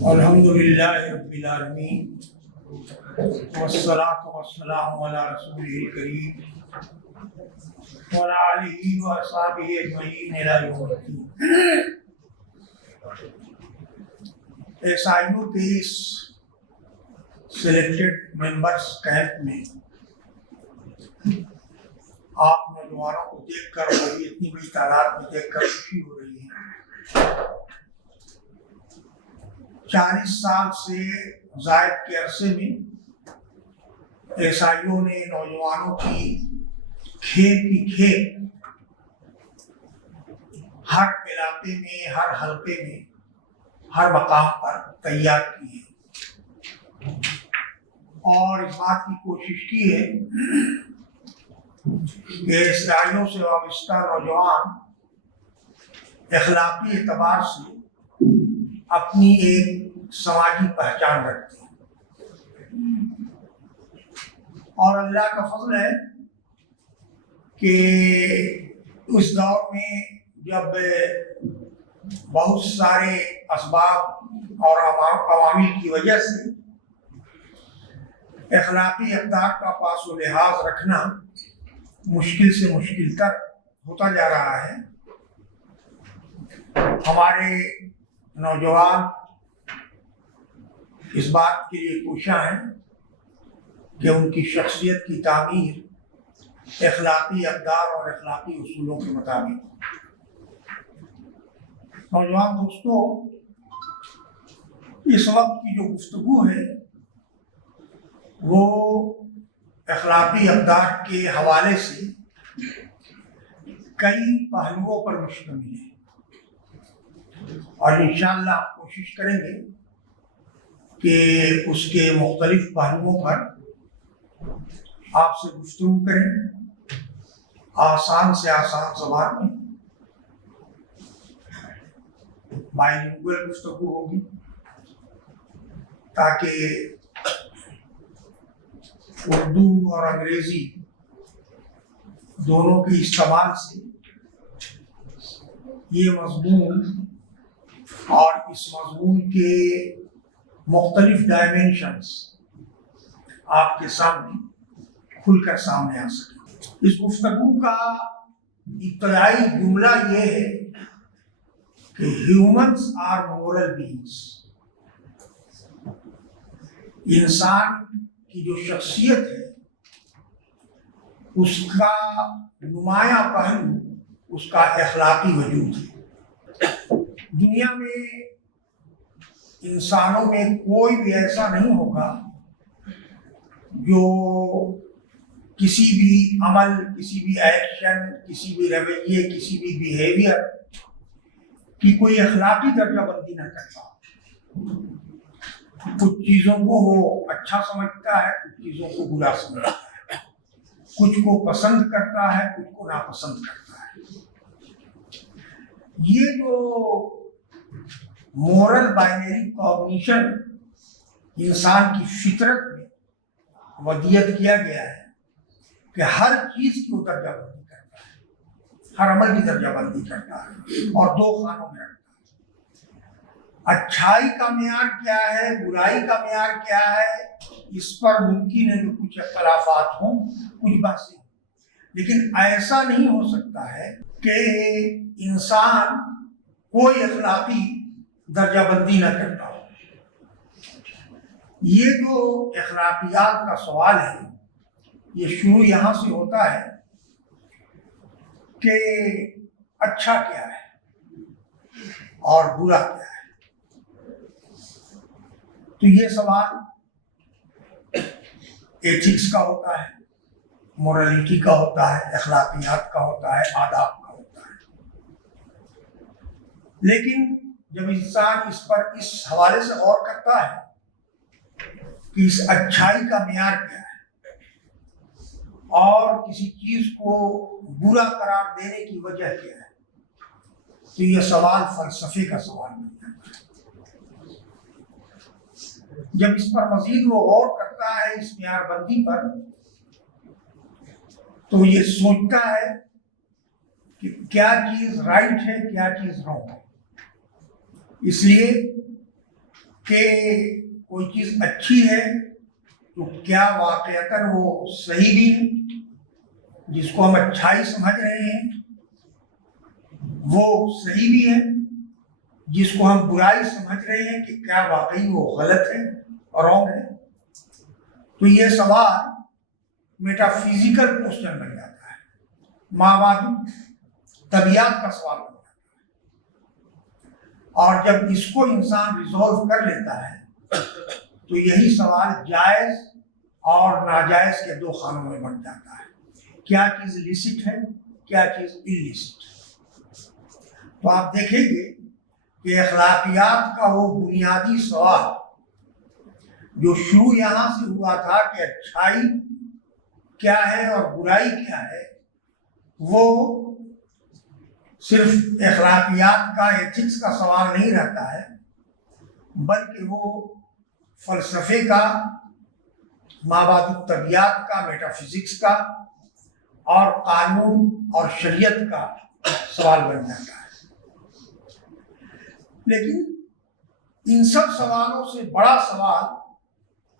الحمد للہ رب العالمین والصلاۃ والسلام علی رسولہ الکریم وعلی آلہ واصحابہ اجمعین الی یوم الدین۔ SIU کے اس سلیکٹڈ ممبرس کیمپ میں آپ نوجوانوں کو دیکھ کر بڑی اتنی بڑی تعداد میں دیکھ کر خوشی ہو رہی ہے۔ 40 سال سے زائد کے عرصے میں SIU نے نوجوانوں کی کھیپ ہر علاقے میں، ہر حلقے میں، ہر مقام پر تیار کی ہے اور اس بات کی کوشش کی ہے کہ SIU سے وابستہ نوجوان اخلاقی اعتبار سے اپنی ایک سماجی پہچان رکھتے ہیں، اور اللہ کا فضل ہے کہ اس دور میں جب بہت سارے اسباب اور عوامل کی وجہ سے اخلاقی اقدار کا پاس و لحاظ رکھنا مشکل سے مشکل تر ہوتا جا رہا ہے، ہمارے نوجوان اس بات کے لیے کوشاں ہیں کہ ان کی شخصیت کی تعمیر اخلاقی اقدار اور اخلاقی اصولوں کے مطابق۔ نوجوان دوستو، اس وقت کی جو گفتگو ہے وہ اخلاقی اقدار کے حوالے سے کئی پہلوؤں پر مشتمل ہے، اور انشاءاللہ ہم کوشش کریں گے کہ اس کے مختلف پہلوؤں پر آپ سے گفتگو کریں، آسان سے آسان زبان میں، بائلنگوئل گفتگو ہوگی تاکہ اردو اور انگریزی دونوں کے استعمال سے یہ مضمون اور اس مضمون کے مختلف ڈائمینشنز آپ کے سامنے کھل کر سامنے آ سکیں۔ اس گفتگو کا ابتدائی جملہ یہ ہے کہ ہیومنز آر مورل بینگز۔ انسان کی جو شخصیت ہے اس کا نمایاں پہلو اس کا اخلاقی وجود ہے۔ دنیا میں انسانوں میں کوئی بھی ایسا نہیں ہوگا جو کسی بھی عمل، کسی بھی ایکشن، کسی بھی رویے، کسی بھی بیہیویئر کی کوئی اخلاقی درجہ بندی نہ کرتا۔ کچھ چیزوں کو وہ اچھا سمجھتا ہے، کچھ چیزوں کو برا سمجھتا ہے، کچھ کو پسند کرتا ہے، کچھ کو ناپسند کرتا ہے۔ یہ جو مورل بائنری کاگنیشن انسان کی فطرت میں ودیت کیا گیا ہے کہ ہر چیز کی وہ درجہ بندی کرتا ہے، ہر عمل کی درجہ بندی کرتا ہے اور دو خانوں میں رکھتا ہے۔ اچھائی کا معیار کیا ہے، برائی کا معیار کیا ہے، اس پر ممکن ہے کہ کچھ اختلافات ہوں، کچھ بحثیں ہوں، لیکن ایسا نہیں ہو سکتا ہے کہ انسان کوئی اخلاقی درجہ بندی نہ کرتا ہو۔ یہ جو اخلاقیات کا سوال ہے یہ شروع یہاں سے ہوتا ہے کہ اچھا کیا ہے اور برا کیا ہے۔ تو یہ سوال ایتھکس کا ہوتا ہے، مورالٹی کا ہوتا ہے، اخلاقیات کا ہوتا ہے، آداب کا ہوتا ہے۔ لیکن جب انسان اس پر اس حوالے سے غور کرتا ہے کہ اس اچھائی کا معیار کیا ہے اور کسی چیز کو برا قرار دینے کی وجہ کیا ہے، تو یہ سوال فلسفے کا سوال بن جاتا ہے۔ جب اس پر مزید وہ غور کرتا ہے، اس معیار بندی پر، تو یہ سوچتا ہے کہ کیا چیز رائٹ ہے، کیا چیز رانگ ہے۔ اس لیے کہ کوئی چیز اچھی ہے تو کیا واقعتاً وہ صحیح بھی ہے، جس کو ہم اچھائی سمجھ رہے ہیں وہ صحیح بھی ہے، جس کو ہم برائی سمجھ رہے ہیں کہ کیا واقعی وہ غلط ہے اور رانگ ہے. تو یہ سوال میٹا فزیکل کوشچن بن جاتا ہے، ماوادی طبیعت کا سوال بن جاتا ہے. اور جب اس کو انسان ریزولو کر لیتا ہے تو یہی سوال جائز اور ناجائز کے دو خانوں میں بن جاتا ہے. کیا چیز لیسٹ ہے، کیا چیز انلیسٹ. تو آپ دیکھیں گے کہ اخلاقیات کا وہ بنیادی سوال جو شروع یہاں سے ہوا تھا کہ اچھائی کیا ہے اور برائی کیا ہے، وہ صرف اخلاقیات کا، ایتھکس کا سوال نہیں رہتا ہے، بلکہ وہ فلسفے کا، مابعد الطبیعت کا، میٹا فزکس کا اور قانون اور شریعت کا سوال بن جاتا ہے. لیکن ان سب سوالوں سے بڑا سوال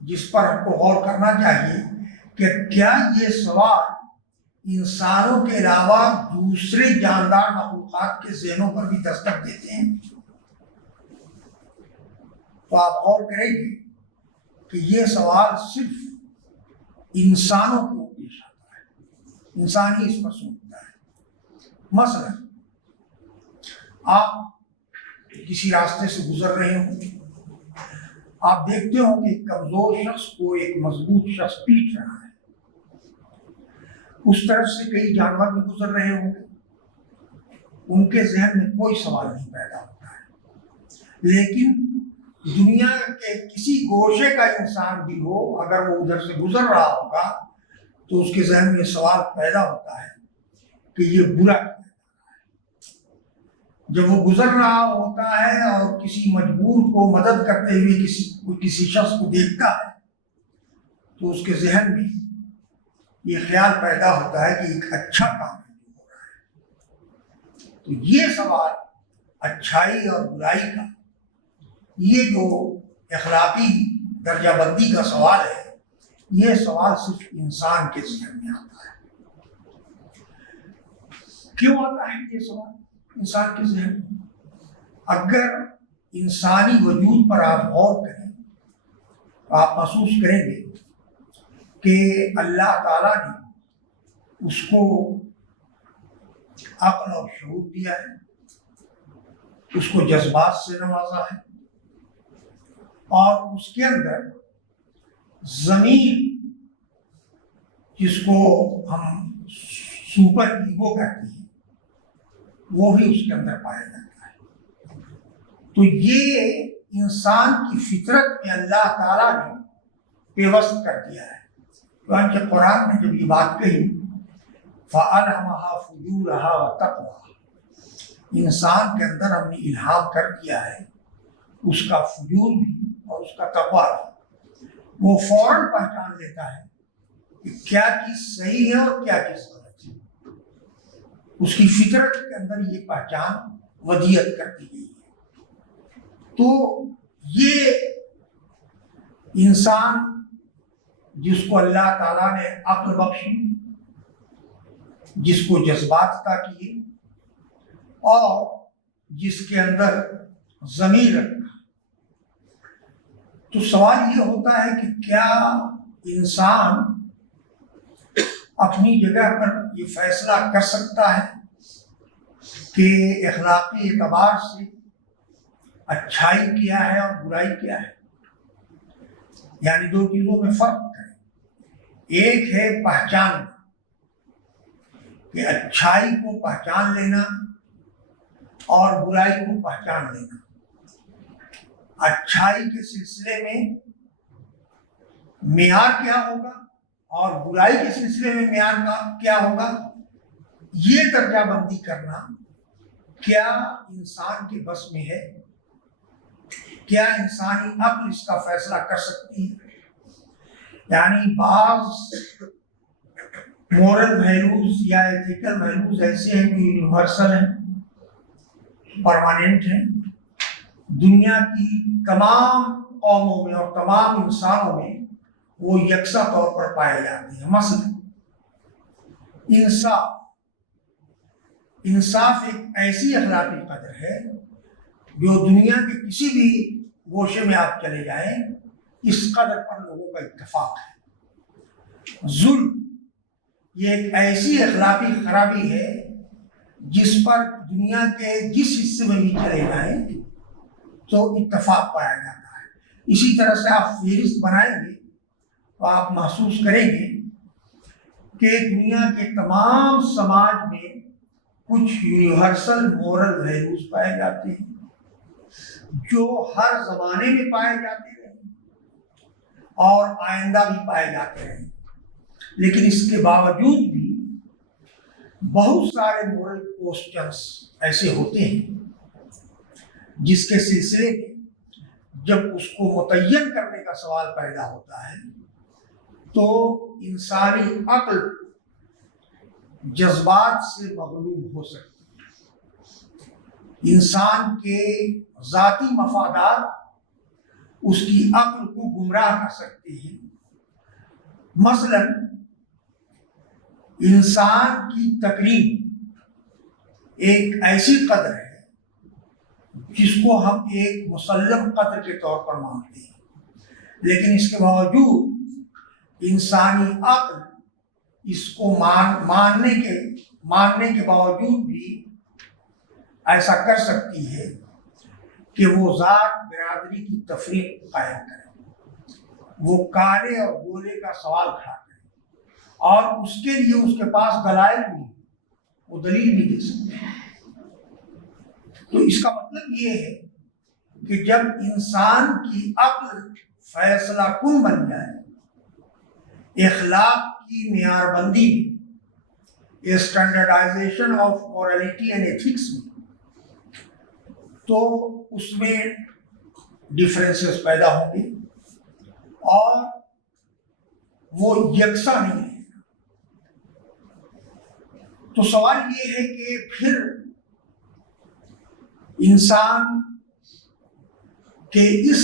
جس پر ہم کو غور کرنا چاہیے کہ کیا یہ سوال انسانوں کے علاوہ دوسرے جاندار مخلوقات کے ذہنوں پر بھی دستک دیتے ہیں. تو آپ غور کریں گے کہ یہ سوال صرف انسانوں کو پیش آتا ہے، انسان ہی اس پر سوچتا ہے. مثلا آپ کسی راستے سے گزر رہے ہوں، آپ دیکھتے ہو کہ ایک کمزور شخص کو ایک مضبوط شخص پیٹ رہا ہے. اس طرف سے کئی جانور بھی گزر رہے ہوں گے، ان کے ذہن میں کوئی سوال نہیں پیدا ہوتا ہے. لیکن دنیا کے کسی گوشے کا انسان بھی ہو، اگر وہ ادھر سے گزر رہا ہوگا تو اس کے ذہن میں سوال پیدا ہوتا ہے کہ یہ برا کیا ہے. جب وہ گزر رہا ہوتا ہے اور کسی مجبور کو مدد کرتے ہوئے کسی شخص کو دیکھتا ہے تو اس کے ذہن میں یہ خیال پیدا ہوتا ہے کہ ایک اچھا کام ہو رہا ہے. تو یہ سوال اچھائی اور برائی کا، یہ جو اخلاقی درجہ بندی کا سوال ہے، یہ سوال صرف انسان کے ذہن میں آتا ہے. کیوں آتا ہے یہ سوال انسان کے ذہن میں؟ اگر انسانی وجود پر آپ غور کریں تو آپ محسوس کریں گے کہ اللہ تعالیٰ نے اس کو عقل اور شعور دیا ہے، اس کو جذبات سے نوازا ہے، اور اس کے اندر ضمیر، جس کو ہم سپر ایگو کہتے ہیں، وہ بھی اس کے اندر پایا جاتا ہے. تو یہ انسان کی فطرت میں اللہ تعالیٰ نے پیوست کر دیا ہے. چنانچہ قرآن نے جب یہ بات کہی فَأَلْهَمَهَا فُجُورَهَا وَتَقْوَاهَا، انسان کے اندر ہم نے الہام کر دیا ہے اس کا فجور بھی اور اس کا تقویٰ بھی. وہ فوراً پہچان لیتا ہے کہ کیا چیز صحیح ہے اور کیا چیز غلط ہے. اس کی فطرت کے اندر یہ پہچان ودیت کر دی گئی ہے. تو یہ انسان جس کو اللہ تعالیٰ نے عقل بخشی، جس کو جذبات عطا کیے اور جس کے اندر ضمیر رکھا، تو سوال یہ ہوتا ہے کہ کیا انسان اپنی جگہ پر یہ فیصلہ کر سکتا ہے کہ اخلاقی اعتبار سے اچھائی کیا ہے اور برائی کیا ہے؟ یعنی دو چیزوں میں فرق ہے. ایک ہے پہچان، کہ اچھائی کو پہچان لینا اور برائی کو پہچان لینا. اچھائی کے سلسلے میں معیار کیا ہوگا اور برائی کے سلسلے میں معیار کا کیا ہوگا، یہ درجہ بندی کرنا کیا انسان کے بس میں ہے؟ کیا انسانی عقل اس کا فیصلہ کر سکتی ہے؟ یعنی بعض مورل ویلیوز یا ایتھیکل ویلیوز ایسے ہیں جو یونیورسل ہیں، پرماننٹ ہیں، دنیا کی تمام قوموں میں اور تمام انسانوں میں وہ یکساں طور پر پائے جاتے ہیں۔ مثلا انصاف ایک ایسی اخلاقی قدر ہے جو دنیا کے کسی بھی گوشے میں آپ چلے جائیں، اس قدر پر لوگوں کا اتفاق ہے۔ ظلم یہ ایک ایسی اخلاقی خرابی ہے جس پر دنیا کے جس حصے میں بھی چلے جائیں تو اتفاق پایا جاتا ہے۔ اسی طرح سے آپ فہرست بنائیں گے تو آپ محسوس کریں گے کہ دنیا کے تمام سماج میں کچھ یونیورسل مورل ویلیوز پائے جاتے ہیں جو ہر زمانے میں پائے جاتے رہے اور آئندہ بھی پائے جاتے رہے، لیکن اس کے باوجود بھی بہت سارے مورل کوسچنس ایسے ہوتے ہیں جس کے سلسلے میں جب اس کو متعین کرنے کا سوال پیدا ہوتا ہے تو انسانی عقل جذبات سے مغلوب ہو سکتی ہے۔ انسان کے ذاتی مفادات اس کی عقل کو گمراہ کر سکتے ہیں۔ مثلا انسان کی تکریم ایک ایسی قدر ہے جس کو ہم ایک مسلم قدر کے طور پر مانتے ہیں، لیکن اس کے باوجود انسانی عقل اس کو ماننے کے باوجود بھی ایسا کر سکتی ہے کہ وہ ذات برادری کی تفریق قائم کرے، وہ کالے اور گولے کا سوال کھڑا کرے، اور اس کے لیے اس کے پاس دلائل بھی، وہ دلیل بھی دے سکتے ہیں۔ تو اس کا مطلب یہ ہے کہ جب انسان کی عقل فیصلہ کن بن جائے، اخلاق کی معیار بندی میں، standardization of morality and ethics میں، تو اس میں ڈفرینسز پیدا ہوں گے اور وہ یکساں نہیں ہے۔ تو سوال یہ ہے کہ پھر انسان کے اس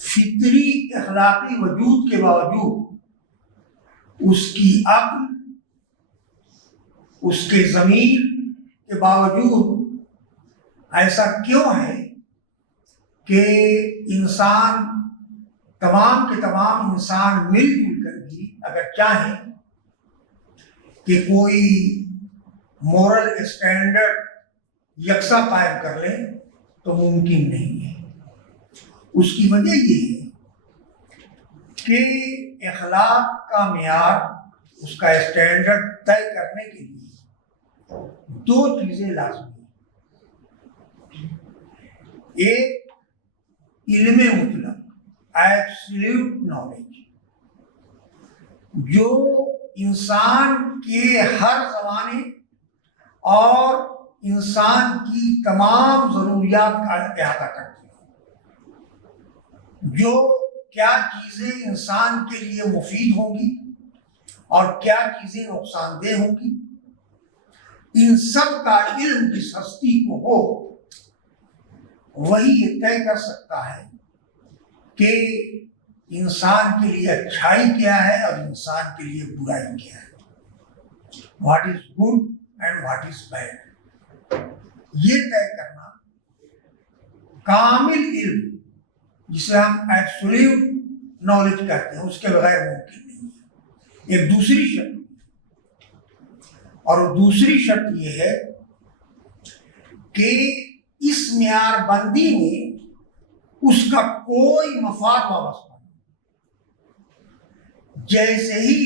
فطری اخلاقی وجود کے باوجود اس کی عقل، اس کے ضمیر کے باوجود ایسا کیوں ہے کہ انسان، تمام کے تمام انسان مل جل کر بھی اگر چاہیں کہ کوئی مورل اسٹینڈرڈ یکساں قائم کر لیں تو ممکن نہیں ہے۔ اس کی وجہ یہ ہے کہ اخلاق کا معیار، اس کا اسٹینڈرڈ طے کرنے کے لیے دو چیزیں لازمی ہیں۔ ایک علم مطلق، ایبسلیوٹ نالج، جو انسان کے ہر زمانے اور انسان کی تمام ضروریات کا احاطہ کرتی ہے، جو کیا چیزیں انسان کے لیے مفید ہوں گی اور کیا چیزیں نقصان دہ ہوں گی، ان سب کا علم جس ہستی کو ہو وہی یہ طے کر سکتا ہے کہ انسان کے لیے اچھائی کیا ہے اور انسان کے لیے برائی کیا ہے، what is good and what is bad. یہ طے کرنا کامل علم، جسے ہم ایبسولیوٹ نالج کہتے ہیں، اس کے بغیر ممکن نہیں ہے۔ ایک دوسری شرط، اور دوسری شرط یہ ہے کہ اس معیار بندی میں اس کا کوئی مفاد وابستہ نہیں۔ جیسے ہی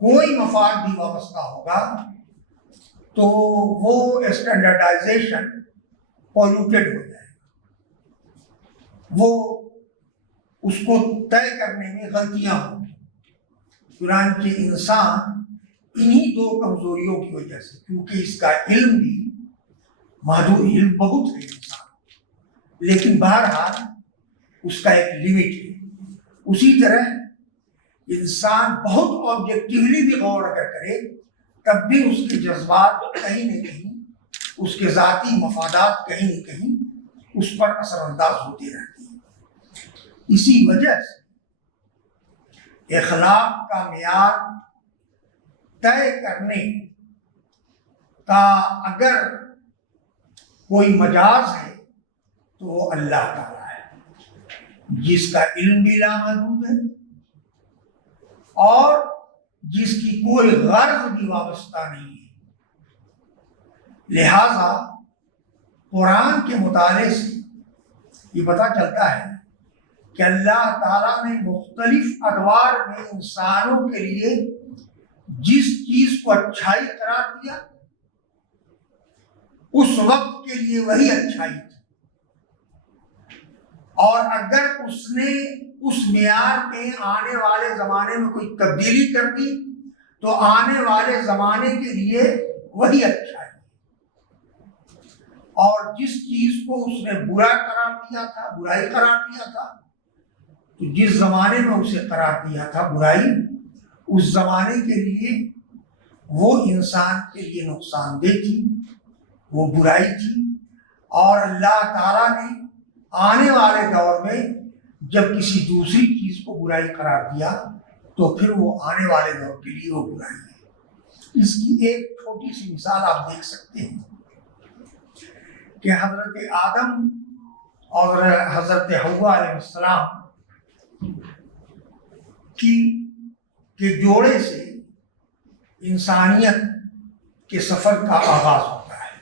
کوئی مفاد بھی وابستہ ہوگا تو وہ اسٹینڈرڈائزیشن پولوٹیڈ ہو جائے گا، وہ اس کو طے کرنے میں غلطیاں ہوں گی۔ چنانچہ انسان انہی دو کمزوریوں کی وجہ سے، کیونکہ اس کا علم بھی محدود، علم بہت ہے انسان، لیکن بہرحال اس کا ایک لمٹ ہے۔ اسی طرح انسان بہت آبجیکٹیولی بھی غور اگر کرے تب بھی اس کے جذبات کہیں نہ کہیں، اس کے ذاتی مفادات کہیں نہ کہیں اس پر اثر انداز ہوتی رہتی ہے۔ اسی وجہ سے اخلاق کا معیار طے کرنے کا اگر کوئی مجاز ہے تو وہ اللہ تعالیٰ ہے، جس کا علم بھی لامحدود ہے اور جس کی کوئی غرض بھی وابستہ نہیں ہے۔ لہذا قرآن کے مطالعے سے یہ پتہ چلتا ہے کہ اللہ تعالیٰ نے مختلف ادوار میں انسانوں کے لیے جس چیز کو اچھائی قرار دیا اس وقت کے لیے وہی اچھائی تھی، اور اگر اس نے اس معیار میں آنے والے زمانے میں کوئی تبدیلی کر دی تو آنے والے زمانے کے لیے وہی اچھائی، اور جس چیز کو اس نے برا قرار دیا تھا، برائی قرار دیا تھا، تو جس زمانے میں اسے قرار دیا تھا برائی، اس زمانے کے لیے وہ انسان کے لیے نقصان دہ تھی، وہ برائی تھی، اور اللہ تعالیٰ نے آنے والے دور میں جب کسی دوسری چیز کو برائی قرار دیا تو پھر وہ آنے والے دور کے لیے وہ برائی ہے۔ اس کی ایک چھوٹی سی مثال آپ دیکھ سکتے ہیں کہ حضرت آدم اور حضرت حوا علیہ السلام کے جوڑے سے انسانیت کے سفر کا آغاز ہوتا ہے۔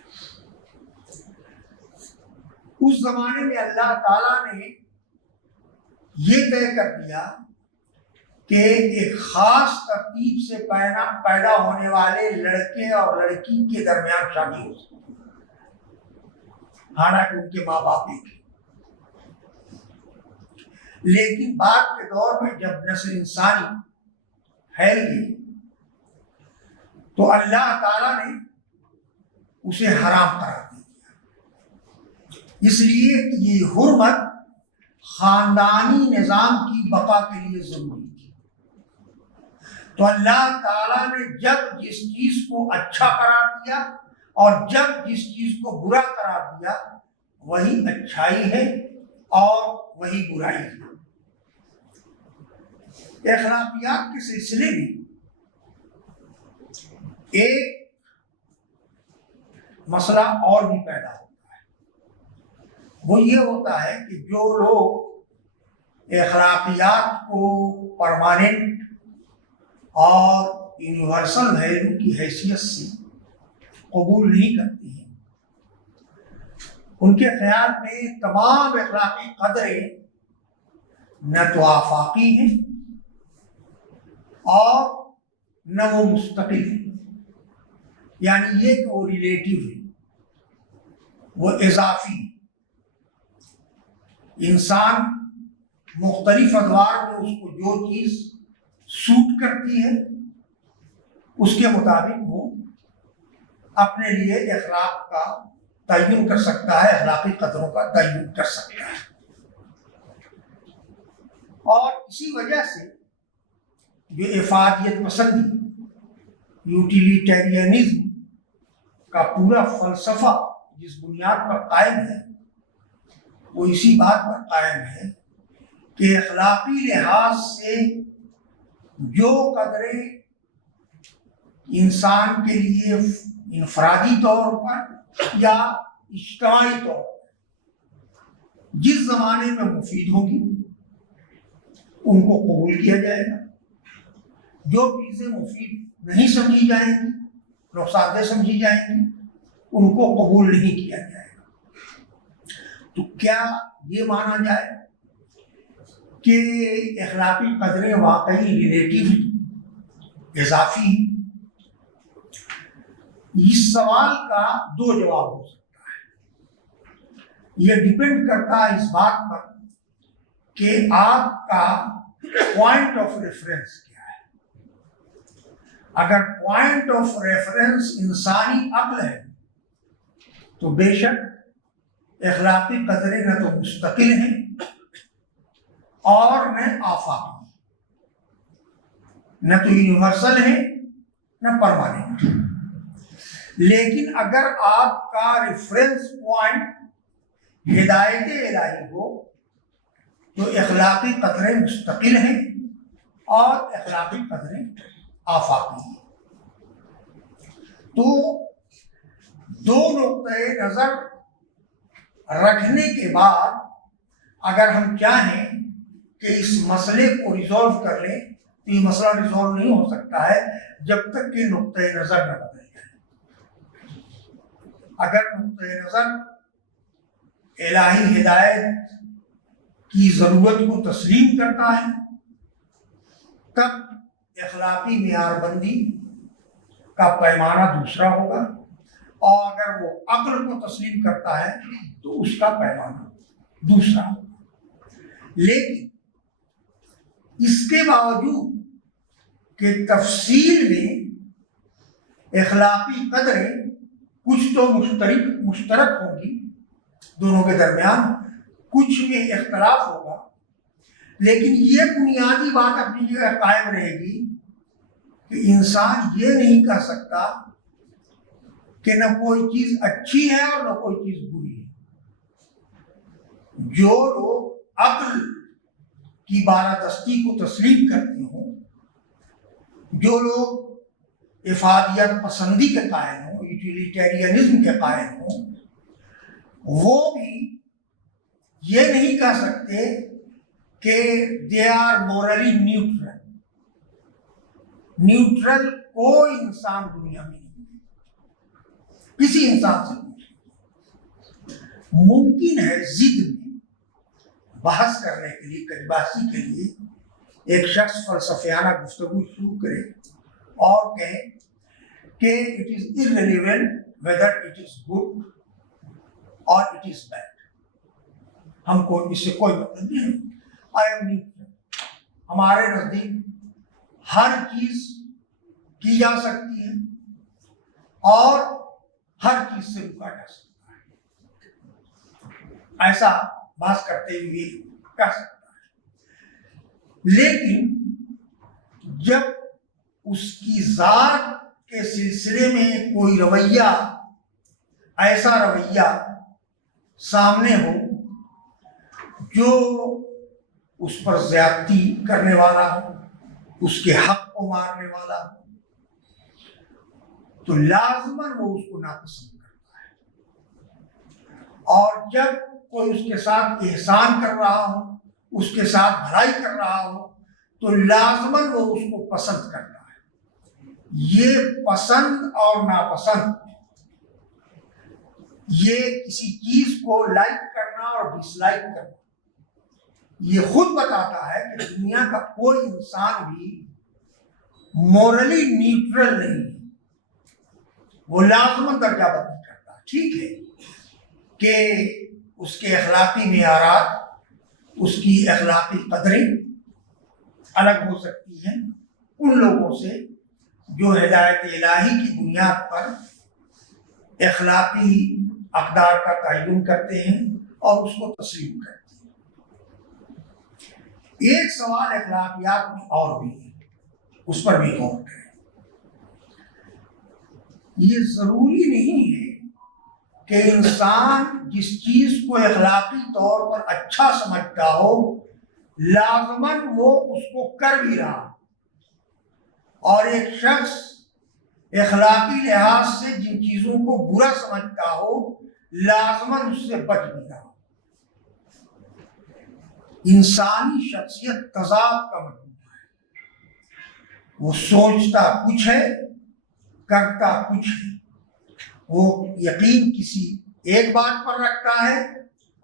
اس زمانے میں اللہ تعالیٰ نے یہ طے کر دیا کہ ایک خاص ترتیب سے پیدا ہونے والے لڑکے اور لڑکی کے درمیان شادی ہو سکتی ہے، حالانکہ ان کے ماں باپ ایک ہیں، لیکن بعد کے دور میں جب نسل انسانی پھیل گئی تو اللہ تعالیٰ نے اسے حرام قرار دیا، اس لیے کہ یہ حرمت خاندانی نظام کی بقا کے لیے ضروری تھی۔ تو اللہ تعالیٰ نے جب جس چیز کو اچھا قرار دیا اور جب جس چیز کو برا قرار دیا وہی اچھائی ہے اور وہی برائی ہے۔ اخلاقیات کے سلسلے میں ایک مسئلہ اور بھی پیدا ہوتا ہے، وہ یہ ہوتا ہے کہ جو لوگ اخلاقیات کو پرماننٹ اور یونیورسل ویلیو کی حیثیت سے قبول نہیں کرتے ہیں، ان کے خیال میں تمام اخلاقی قدریں نہ تو آفاقی ہیں اور نہ وہ مستقل ہیں، یعنی یہ کہ وہ ریلیٹیو ہے، وہ اضافی ہے۔ انسان مختلف ادوار میں اس کو جو چیز سوٹ کرتی ہے اس کے مطابق وہ اپنے لیے اخلاق کا تعین کر سکتا ہے، اخلاقی قدروں کا تعین کر سکتا ہے۔ اور اسی وجہ سے جو افادیت پسندی، یوٹیلیٹیرینزم کا پورا فلسفہ جس بنیاد پر قائم ہے وہ اسی بات پر قائم ہے کہ اخلاقی لحاظ سے جو قدریں انسان کے لیے انفرادی طور پر یا اجتماعی طور پر جس زمانے میں مفید ہوگی ان کو قبول کیا جائے گا، جو چیزیں مفید نہیں سمجھی جائیں گی، نقصان دہ سمجھی جائیں گی، ان کو قبول نہیں کیا جائے گا۔ تو کیا یہ مانا جائے کہ اخلاقی قدریں واقعی ریلیٹیو اضافی ہیں؟ اس سوال کا دو جواب ہو سکتا ہے۔ یہ ڈیپینڈ کرتا ہے اس بات پر کہ آپ کا پوائنٹ آف ریفرنس کیا ہے۔ اگر پوائنٹ آف ریفرنس انسانی عقل ہے تو بے شک اخلاقی قدریں نہ تو مستقل ہیں اور نہ آفاقی، نہ تو یونیورسل ہیں نہ پرماننٹ۔ لیکن اگر آپ کا ریفرنس پوائنٹ ہدایت الہی ہو تو اخلاقی قدریں مستقل ہیں اور اخلاقی قدریں آفاقی ہیں۔ تو دو نقطۂ نظر رکھنے کے بعد اگر ہم چاہیں کہ اس مسئلے کو ریزالو کر لیں تو یہ مسئلہ ریزالو نہیں ہو سکتا ہے جب تک کہ نقطۂ نظر نہ بدل جائے۔ اگر نقطۂ نظر الہی ہدایت کی ضرورت کو تسلیم کرتا ہے تب اخلاقی معیار بندی کا پیمانہ دوسرا ہوگا، اور اگر وہ عقل کو تسلیم کرتا ہے تو اس کا پیمانہ دوسرا ہوگا۔ لیکن اس کے باوجود کہ تفصیل میں اخلاقی قدریں کچھ تو مشترک ہوں گی دونوں کے درمیان، کچھ میں اختلاف ہوگا، لیکن یہ بنیادی بات اپنی جگہ قائم رہے گی کہ انسان یہ نہیں کہہ سکتا کہ نہ کوئی چیز اچھی ہے اور نہ کوئی چیز بری ہے۔ جو لوگ عقل کی بالادستی کو تسلیم کرتے ہوں، جو لوگ افادیت پسندی کے قائل ہوں، یوٹیلیٹیرینزم کے قائل ہوں، وہ بھی یہ نہیں کہہ سکتے کہ they are morally neutral. Neutral کوئی انسان دنیا میں نہیں ہے، کسی انسان سے پوچھیں۔ ممکن ہے ضد میں بحث کرنے کے لیے، کجباسی کے لیے ایک شخص فلسفیانہ گفتگو شروع کرے اور کہے کہ it is irrelevant whether it is good or it is bad۔ ہم کو اس سے کوئی مطلب نہیں ہے، آئی ایم نیوٹرل۔ ہمارے نزدیک ہر چیز کی جا سکتی ہے اور ہر چیز سے رکا جا سکتا ہے، ایسا بحث کرتے ہوئے کہہ سکتا ہے۔ لیکن جب اس کی ذات کے سلسلے میں کوئی رویہ، ایسا رویہ سامنے ہو جو اس پر زیادتی کرنے والا ہو، اس کے حق کو مارنے والا ہو، تو لازماً وہ اس کو ناپسند کرتا ہے۔ اور جب کوئی اس کے ساتھ احسان کر رہا ہو، اس کے ساتھ بھلائی کر رہا ہو، تو لازماً وہ اس کو پسند کرتا ہے۔ یہ پسند اور ناپسند، یہ کسی چیز کو لائک کرنا اور ڈس لائک کرنا، یہ خود بتاتا ہے کہ دنیا کا کوئی انسان بھی مورلی نیوٹرل نہیں ہے، وہ لازماً درجہ بندی کرتا ہے۔ ٹھیک ہے کہ اس کے اخلاقی معیارات، اس کی اخلاقی قدریں الگ ہو سکتی ہیں ان لوگوں سے جو ہدایت الہی کی بنیاد پر اخلاقی اقدار کا تعین کرتے ہیں اور اس کو تسلیم کرتے ہیں۔ ایک سوال اخلاقیات میں اور بھی ہے، اس پر بھی غور کریں۔ یہ ضروری نہیں ہے کہ انسان جس چیز کو اخلاقی طور پر اچھا سمجھتا ہو لازماً وہ اس کو کر بھی رہا، اور ایک شخص اخلاقی لحاظ سے جن چیزوں کو برا سمجھتا ہو لازماً اس سے بچ بھی رہا۔ انسانی شخصیت تضاد کا مجموعہ ہے، وہ سوچتا کچھ ہے، کرتا کچھ ہے، وہ یقین کسی ایک بات پر رکھتا ہے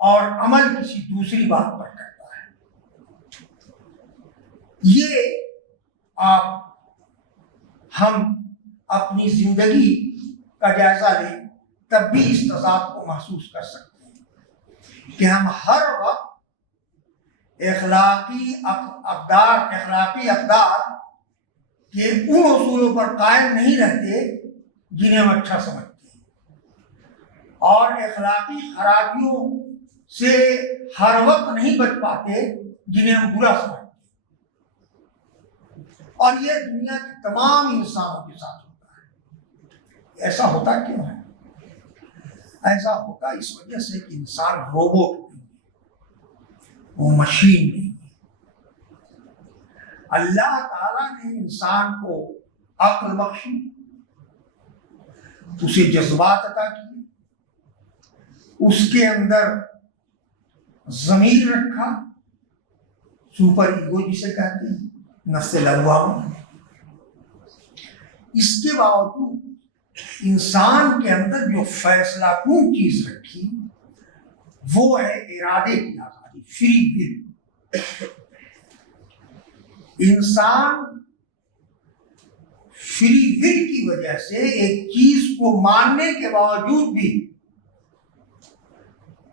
اور عمل کسی دوسری بات پر کرتا ہے۔ یہ ہم اپنی زندگی کا جائزہ لیں تب بھی اس تضاد کو محسوس کر سکتے ہیں کہ ہم ہر وقت اخلاقی اقدار کے ان اصولوں پر قائم نہیں رہتے جنہیں ہم اچھا سمجھتے ہیں، اور اخلاقی خرابیوں سے ہر وقت نہیں بچ پاتے جنہیں ہم برا سمجھتے ہیں۔ اور یہ دنیا کے تمام انسانوں کے ساتھ ہوتا ہے۔ ایسا ہوتا کیوں ہے؟ ایسا ہوتا اس وجہ سے کہ انسان روبوٹ نہیں ہے، وہ مشین نہیں ہے۔ اللہ تعالیٰ نے انسان کو عقل بخشی، اسے جذبات عطا کیے، اس کے اندر ضمیر رکھا، سپر ایگو جسے کہتے ہیں، نفس لوامہ۔ اس کے باوجود انسان کے اندر جو فیصلہ کن چیز رکھی وہ ہے ارادے کی آزادی، فری ول۔ انسان فری ول کی وجہ سے ایک چیز کو ماننے کے باوجود بھی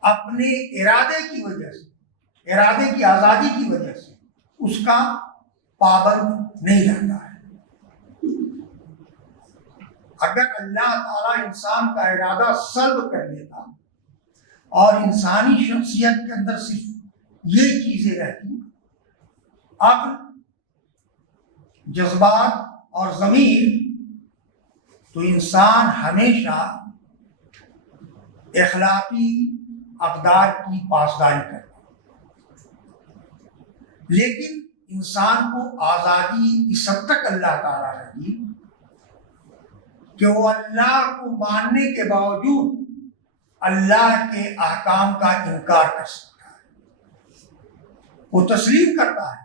اپنے ارادے کی وجہ سے، ارادے کی آزادی کی وجہ سے اس کا پابند نہیں رہتا ہے۔ اگر اللہ تعالیٰ انسان کا ارادہ سلب کر لیتا اور انسانی شخصیت کے اندر صرف یہ چیزیں رہتی، عقل، جذبات اور ضمیر، تو انسان ہمیشہ اخلاقی اقدار کی پاسداری کرتا۔ لیکن انسان کو آزادی اس حد تک اللہ تعالیٰ نے دی کہ وہ اللہ کو ماننے کے باوجود اللہ کے احکام کا انکار کر سکتا ہے۔ وہ تسلیم کرتا ہے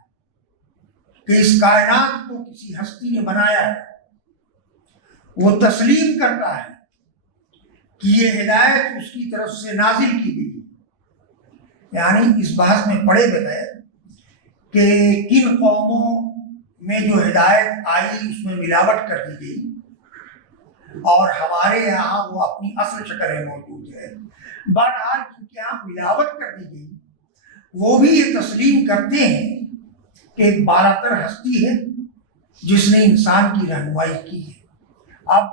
کہ اس کائنات کو کسی ہستی نے بنایا ہے، وہ تسلیم کرتا ہے کہ یہ ہدایت اس کی طرف سے نازل کی گئی ہے۔ یعنی اس بحث میں پڑھے بغیر کہ کن قوموں میں جو ہدایت آئی اس میں ملاوٹ کر دی گئی اور ہمارے یہاں وہ اپنی اصل شکل میں موجود ہے، بہرحال کیونکہ یہاں ملاوٹ کر دی گئی، وہ بھی یہ تسلیم کرتے ہیں کہ ایک بالاتر ہستی ہے جس نے انسان کی رہنمائی کی ہے۔ اب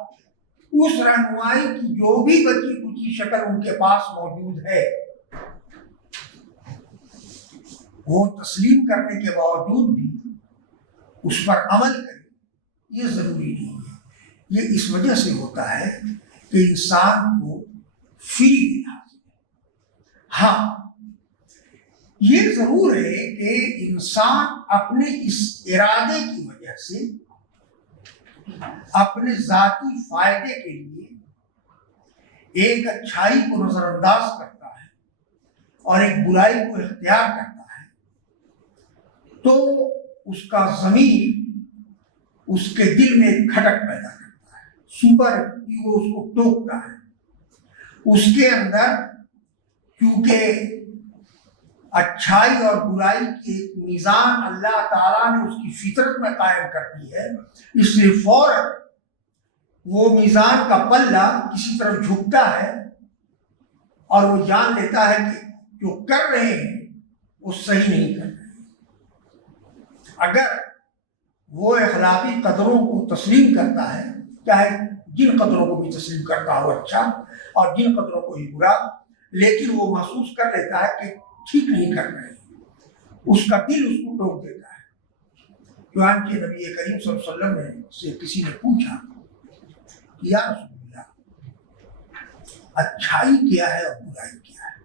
اس رہنمائی کی جو بھی بچی کچی شکل ان کے پاس موجود ہے، وہ تسلیم کرنے کے باوجود بھی اس پر عمل کرے، یہ ضروری نہیں ہے۔ یہ اس وجہ سے ہوتا ہے کہ انسان کو فری ول حاصل ہے۔ ہاں، یہ ضرور ہے کہ انسان اپنے اس ارادے کی وجہ سے اپنے ذاتی فائدے کے لیے ایک اچھائی کو نظر انداز کرتا ہے اور ایک برائی کو اختیار کرتا ہے، تو اس کا ضمیر اس کے دل میں ایک کھٹک پیدا کرتا ہے، سپر ایگو اس کو ٹوکتا ہے۔ اس کے اندر کیونکہ اچھائی اور برائی کی ایک میزان اللہ تعالیٰ نے اس کی فطرت میں قائم کر دی ہے، اس لیے فوراً وہ میزان کا پلہ کسی طرف جھکتا ہے اور وہ جان لیتا ہے کہ جو کر رہے ہیں وہ صحیح نہیں کر رہے۔ اگر وہ اخلاقی قدروں کو تسلیم کرتا ہے، چاہے جن قدروں کو بھی تسلیم کرتا ہو اچھا اور جن قدروں کو ہی برا، لیکن وہ محسوس کر لیتا ہے کہ ٹھیک نہیں کر رہے، اس کا دل اس کو ٹوک دیتا ہے۔ چنانچہ نبی کریم صلی اللہ علیہ وسلم سے کسی نے پوچھا کہ یا رسول اللہ، اچھائی کیا ہے اور برائی کیا ہے؟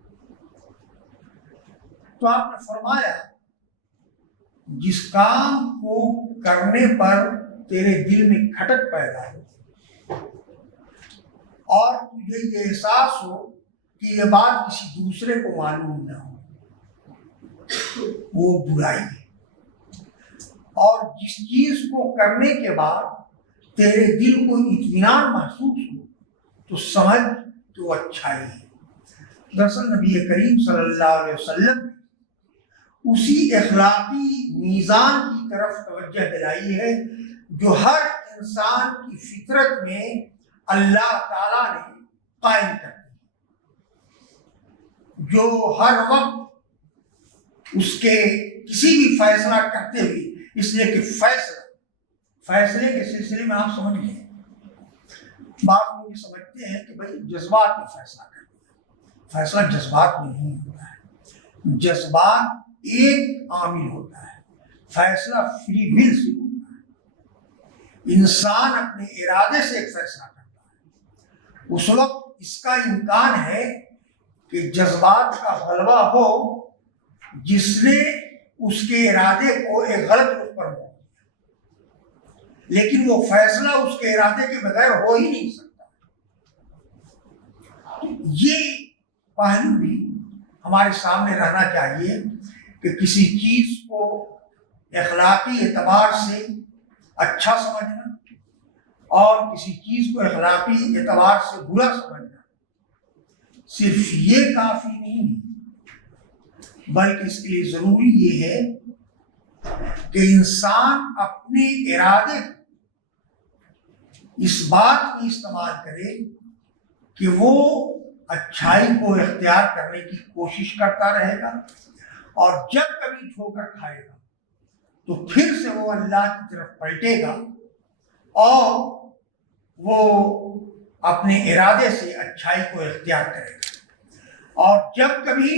تو آپ نے فرمایا، جس کام کو کرنے پر تیرے دل میں کھٹک پیدا ہو اور تجھے یہ احساس ہو کہ یہ بات کسی دوسرے کو معلوم نہ ہو، وہ برائی ہے۔ اور جس چیز کو کرنے کے بعد تیرے دل کو اطمینان محسوس ہو تو سمجھ کہ وہ اچھائی ہے۔ دراصل نبی کریم صلی اللہ علیہ وسلم اسی اخلاقی میزان کی طرف توجہ دلائی ہے جو ہر انسان کی فطرت میں اللہ تعالیٰ نے قائم کر دی، جو ہر وقت اس کے کسی بھی فیصلہ کرتے ہوئے، اس لیے کہ فیصلے کے سلسلے میں آپ سمجھ لیں، بعض لوگ یہ سمجھتے ہیں کہ بھائی جذبات میں فیصلہ کرتے ہیں، فیصلہ جذبات میں نہیں ہوتا ہے، جذبات ایک عامل ہوتا ہے، فیصلہ فری ول سے ہوتا ہے۔ انسان اپنے ارادے سے ایک فیصلہ کرتا ہے، اس وقت اس کا امکان ہے کہ جذبات کا غلبہ ہو جس نے اس کے ارادے کو ایک غلط رخ پر موڑ دیا، لیکن وہ فیصلہ اس کے ارادے کے بغیر ہو ہی نہیں سکتا۔ یہ پہلو بھی ہمارے سامنے رہنا چاہیے کہ کسی چیز کو اخلاقی اعتبار سے اچھا سمجھنا اور کسی چیز کو اخلاقی اعتبار سے برا سمجھنا صرف یہ کافی نہیں ہے، بلکہ اس کے لیے ضروری یہ ہے کہ انسان اپنے ارادے کو اس بات میں استعمال کرے کہ وہ اچھائی کو اختیار کرنے کی کوشش کرتا رہے گا، اور جب کبھی ٹھوکر کھائے گا تو پھر سے وہ اللہ کی طرف پلٹے گا اور وہ اپنے ارادے سے اچھائی کو اختیار کرے گا، اور جب کبھی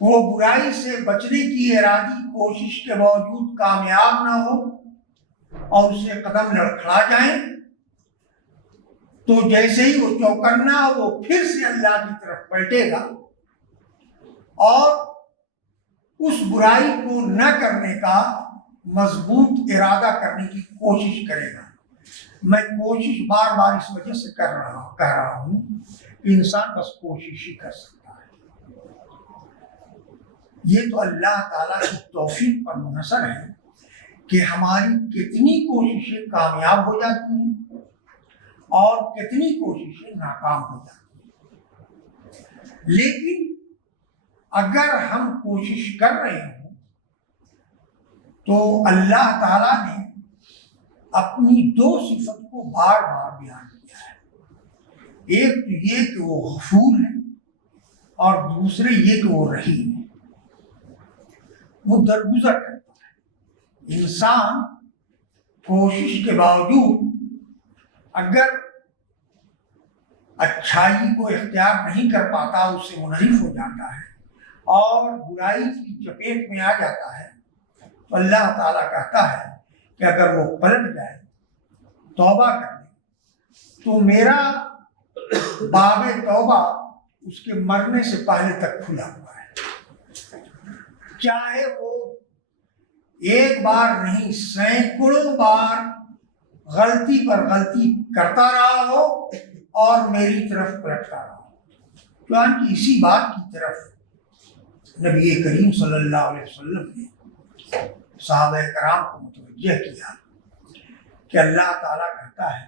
وہ برائی سے بچنے کی ارادی کوشش کے باوجود کامیاب نہ ہو اور اسے قدم لڑکھڑا جائیں تو جیسے ہی وہ چوکنا وہ پھر سے اللہ کی طرف پلٹے گا اور اس برائی کو نہ کرنے کا مضبوط ارادہ کرنے کی کوشش کرے گا۔ میں کوشش بار بار اس وجہ سے کہہ رہا ہوں کہ انسان بس کوشش ہی کر سکتا ہے۔ یہ تو اللہ تعالیٰ کی توفیق پر منحصر ہے کہ ہماری کتنی کوششیں کامیاب ہو جاتی ہیں اور کتنی کوششیں ناکام ہو جاتی ہیں۔ لیکن اگر ہم کوشش کر رہے ہوں تو اللہ تعالیٰ نے اپنی دو صفت کو بار بار بیان کیا ہے، ایک تو یہ کہ وہ غفور ہے اور دوسرے یہ کہ وہ رحیم ہے، وہ درگزر کرتا ہے۔ انسان کوشش کے باوجود اگر اچھائی کو اختیار نہیں کر پاتا، اس سے منحرف ہو جاتا ہے اور برائی کی چپیٹ میں آ جاتا ہے، تو اللہ تعالیٰ کہتا ہے کہ اگر وہ پلٹ جائے، توبہ کر لے، تو میرا باب توبہ اس کے مرنے سے پہلے تک کھلا ہوا ہے، چاہے وہ ایک بار نہیں سینکڑوں بار غلطی پر غلطی کرتا رہا ہو اور میری طرف پلٹتا رہا ہو۔ چنانچہ اسی بات کی طرف نبی کریم صلی اللہ علیہ وسلم نے صحابہ کرام کو متوجہ کیا کہ اللہ تعالیٰ کہتا ہے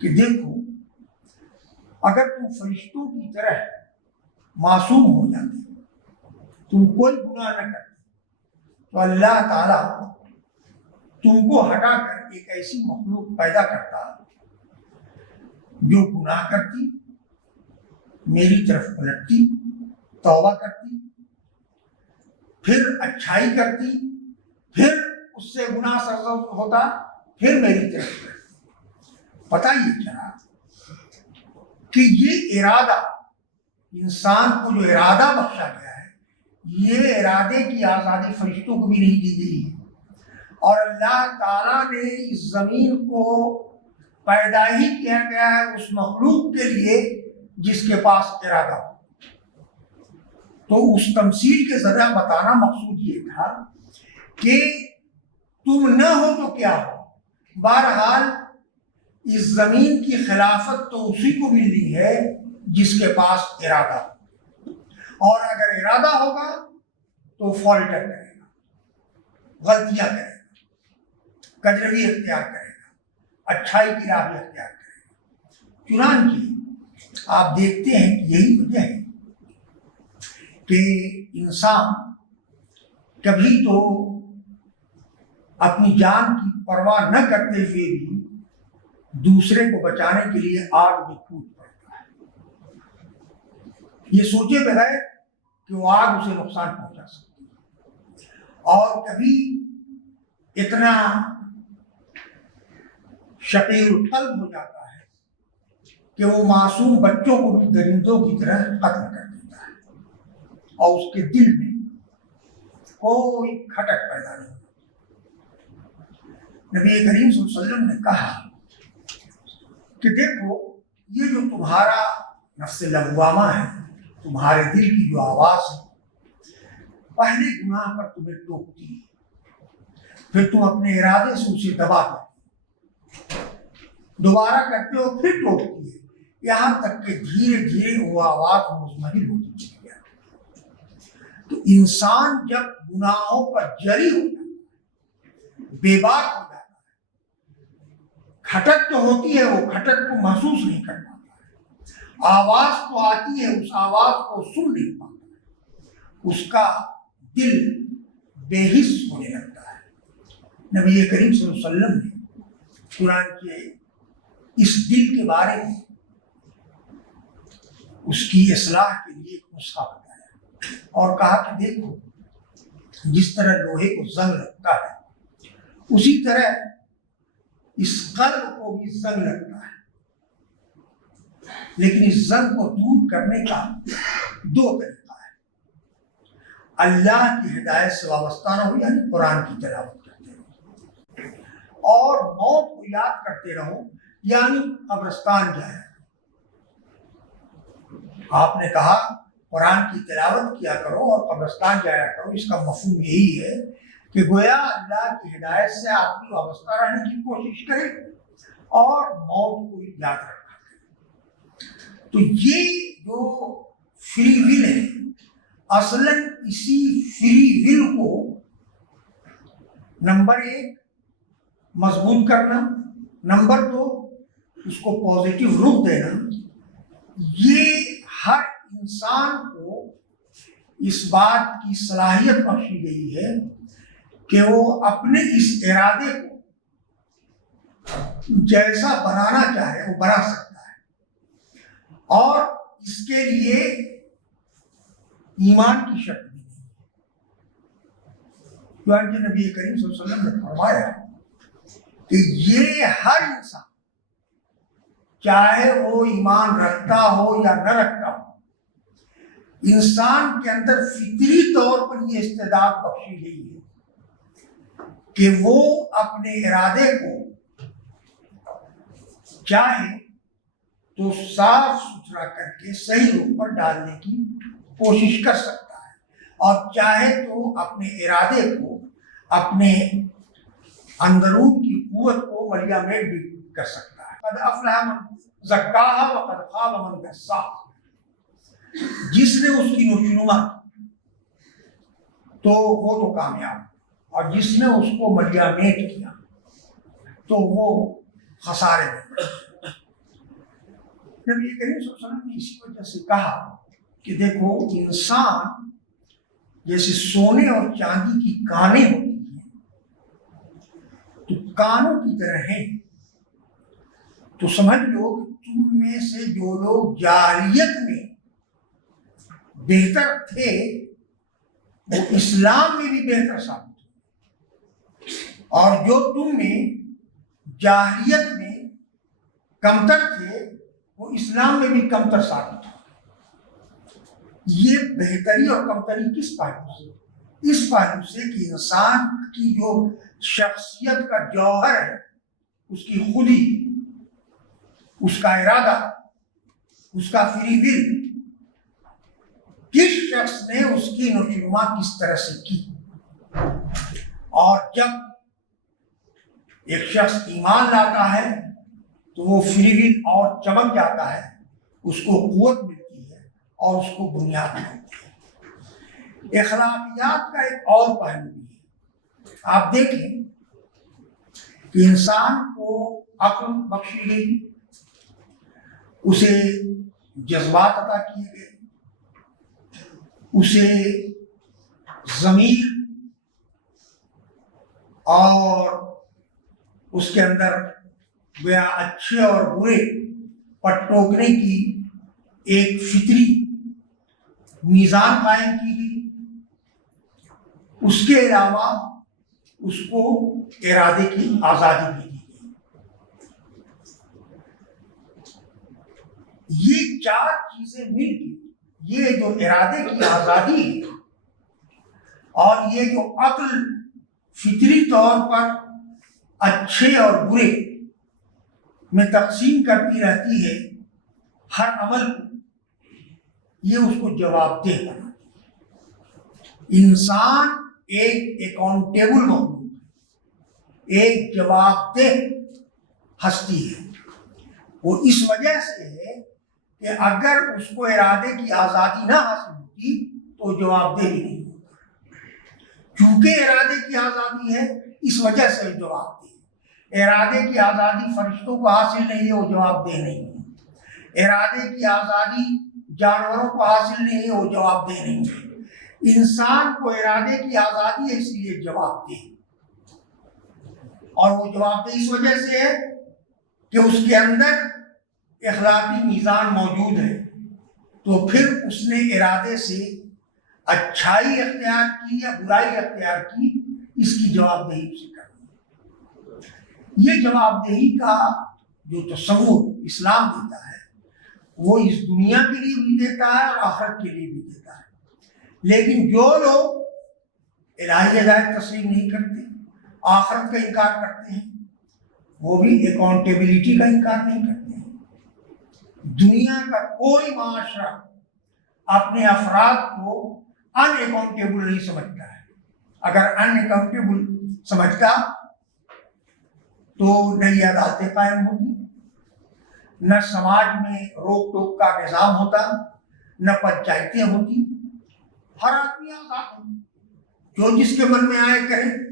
کہ دیکھو، اگر تم فرشتوں کی طرح معصوم ہو جاتے، تم کوئی گناہ نہ کرتے، تو اللہ تعالیٰ تم کو ہٹا کر ایک ایسی مخلوق پیدا کرتا جو گناہ کرتی، میری طرف پلٹتی، توبہ کرتی، پھر اچھائی کرتی، پھر اس سے گناہ سرزد ہوتا، پھر میری طرف پلٹتی۔ پتہ یہ چلا کہ یہ ارادہ، انسان کو جو ارادہ بخشا گیا ہے، یہ ارادے کی آزادی فرشتوں کو بھی نہیں دی گئی ہے، اور اللہ تعالیٰ نے اس زمین کو پیدا ہی کیا گیا ہے اس مخلوق کے لیے جس کے پاس ارادہ ہو۔ تو اس تمثیل کے ذریعہ بتانا مقصود یہ تھا کہ تم نہ ہو تو کیا ہو، بہرحال اس زمین کی خلافت تو اسی کو ملنی ہے جس کے پاس ارادہ ہو، اور اگر ارادہ ہوگا تو فالٹر کرے گا، غلطیاں کرے گا، کجروی اختیار کرے گا، اچھائی کی راہ اختیار کرے گا۔ چنانچہ آپ دیکھتے ہیں کہ یہی وجہ ہے کہ انسان کبھی تو اپنی جان کی پرواہ نہ کرتے ہوئے بھی دوسرے کو بچانے کے لیے آگ میں کود پڑتا ہے، یہ سوچے بغیر کہ وہ آگ اسے نقصان پہنچا سکتی ہے، اور کبھی اتنا شقیر القلب ہو جاتا ہے کہ وہ معصوم بچوں کو بھی درندوں کی طرح قتل کر دیتا ہے، اور اس کے دل میں کوئی کھٹک پیدا نہیں۔ نبی کریم صلی اللہ علیہ وسلم نے کہا کہ دیکھو، یہ جو تمہارا نفس لوامہ ہے، تمہارے دل کی جو آواز ہے، پہلے گناہ پر تمہیں ٹوکتی ہے، پھر تم اپنے ارادے سے اسے دبا دیتے، دوبارہ کرتے ہو پھر ٹوکتی ہے، یہاں تک کہ دھیرے دھیرے وہ آواز مزمحل ہوتی چلی جاتی۔ تو انسان جب گناہوں پر جری ہو جاتا ہے، بے باک ہو جاتا ہے، کھٹک تو ہوتی ہے، وہ کھٹک کو محسوس نہیں کر پاتا ہے، آواز تو آتی ہے، اس آواز کو سن نہیں پاتا ہے، اس کا دل بے حس ہونے لگتا ہے۔ نبی کریم صلی اللہ علیہ وسلم نے قرآن کے اس دل کے بارے میں اس کی اصلاح کے لیے ایک نسخہ بتایا اور کہا کہ دیکھو، جس طرح لوہے کو زنگ لگتا ہے، اسی طرح اس قلب کو بھی زنگ لگتا ہے، لیکن اس زنگ کو دور کرنے کا دو طریقہ ہے۔ اللہ کی ہدایت سے وابستہ نہ ہو، یعنی قرآن کی تلاوت کرتے رہو، اور موت کو یاد کرتے رہو، یعنی قبرستان جایا۔ آپ نے کہا قرآن کی تلاوت کیا کرو اور قبرستان جایا کرو، اس کا مفہوم یہی ہے کہ گویا اللہ کی ہدایت سے آدمی وابستہ رہنے کی کوشش کرے اور موت کو یاد رکھا کرے۔ تو یہ جو فری ول ہے، اصلاً اسی فری ول کو نمبر 1 مضبوط کرنا، نمبر 2 اس کو پازیٹیو رخ دینا، یہ ہر انسان کو اس بات کی صلاحیت بخشی گئی ہے کہ وہ اپنے اس ارادے کو جیسا بنانا چاہے وہ بنا سکتا ہے، اور اس کے لیے ایمان کی شرط بھی نہیں ہے۔ چنانچہ نبی کریم صلی اللہ علیہ وسلم نے فرمایا کہ یہ ہر انسان، چاہے وہ ایمان رکھتا ہو یا نہ رکھتا ہو، انسان کے اندر فطری طور پر یہ استعداد بخشی گئی ہے کہ وہ اپنے ارادے کو چاہے تو صاف ستھرا کر کے صحیح رخ پر ڈالنے کی کوشش کر سکتا ہے، اور چاہے تو اپنے ارادے کو، اپنے اندرون کی قوت کو ملیا میٹ بھی کر سکتا ہے۔ قد افلح من زکاہا وقد خاب من دساہا، جس نے اس کی نشوونما کی تو وہ تو کامیاب، اور جس نے اس کو ملیا میٹ کیا تو وہ خسارے میں۔ نبی کریم صلی اللہ علیہ وسلم نے اسی وجہ سے کہا کہ دیکھو، انسان جیسے سونے اور چاندی کی کانیں ہوتی ہیں تو کانوں کی طرح ہیں، تو سمجھ لو کہ تم میں سے جو لوگ جاہلیت میں بہتر تھے وہ اسلام میں بھی بہتر ثابت ہوئے، اور جو تم میں جاہلیت میں کمتر تھے وہ اسلام میں بھی کمتر ثابت ہوئے۔ یہ بہتری اور کمتری کس پہلو سے؟ اس پہلو سے کہ انسان کی جو شخصیت کا جوہر ہے، اس کی خودی، اس کا ارادہ، اس کا فری ول، کس شخص نے اس کی نشوونما کس طرح سے کی۔ اور جب ایک شخص ایمان لاتا ہے تو وہ فری ول اور چمک جاتا ہے، اس کو قوت ملتی ہے اور اس کو بنیاد ملتی ہے۔ اخلاقیات کا ایک اور پہلو بھی ہے۔ آپ دیکھیں کہ انسان کو عقل بخشی گئی، اسے جذبات عطا کیے گئے، اسے ضمیر اور اس کے اندر گویا اچھے اور برے پر ٹوکنے کی ایک فطری میزان قائم کی گئی۔ اس کے علاوہ اس کو ارادے کی آزادی بھی دی گئی۔ یہ چار چیزیں مل کے، یہ جو ارادے کی آزادی ہے اور یہ جو عقل فطری طور پر اچھے اور برے میں تقسیم کرتی رہتی ہے، ہر عمل کو یہ اس کو جواب دہ بنا دیا۔ انسان ایک اکاؤنٹیبل مخلوق ہے، ایک جواب دہ ہستی ہے۔ وہ اس وجہ سے ہے کہ اگر اس کو ارادے کی آزادی نہ حاصل ہوتی تو جواب دہ ہی نہیں ہوتا۔ چونکہ ارادے کی آزادی ہے اس وجہ سے جواب دہ ہے۔ ارادے کی آزادی فرشتوں کو حاصل نہیں ہے، وہ جواب دہ نہیں ہے۔ ارادے کی آزادی جانوروں کو حاصل نہیں ہے، وہ جواب دہ نہیں ہے۔ انسان کو ارادے کی آزادی ہے، اس لیے جواب دہ۔ اور وہ جواب دہ اس وجہ سے ہے کہ اس کے اندر اخلاقی میزان موجود ہے، تو پھر اس نے ارادے سے اچھائی اختیار کی یا برائی اختیار کی، اس کی جواب دہی اسے کرنی۔ یہ جواب دہی کا جو تصور اسلام دیتا ہے وہ اس دنیا کے لیے بھی دیتا ہے اور آخرت کے لیے بھی دیتا ہے۔ لیکن جو لوگ الہی ہدایت تسلیم نہیں کرتے، آخرت کا انکار کرتے ہیں، وہ بھی اکاؤنٹیبلٹی کا انکار نہیں کرتے ہیں۔ دنیا کا کوئی معاشرہ اپنے افراد کو ان اکاؤنٹیبل نہیں سمجھتا ہے۔ اگر ان اکاؤنٹیبل سمجھتا تو نئی عدالتیں قائم ہوتی، نہ سماج میں روک ٹوک کا نظام ہوتا، نہ پنچایتیں ہوتی، ہر آدمی آزاد ہو، جو جس کے من میں آئے کرے۔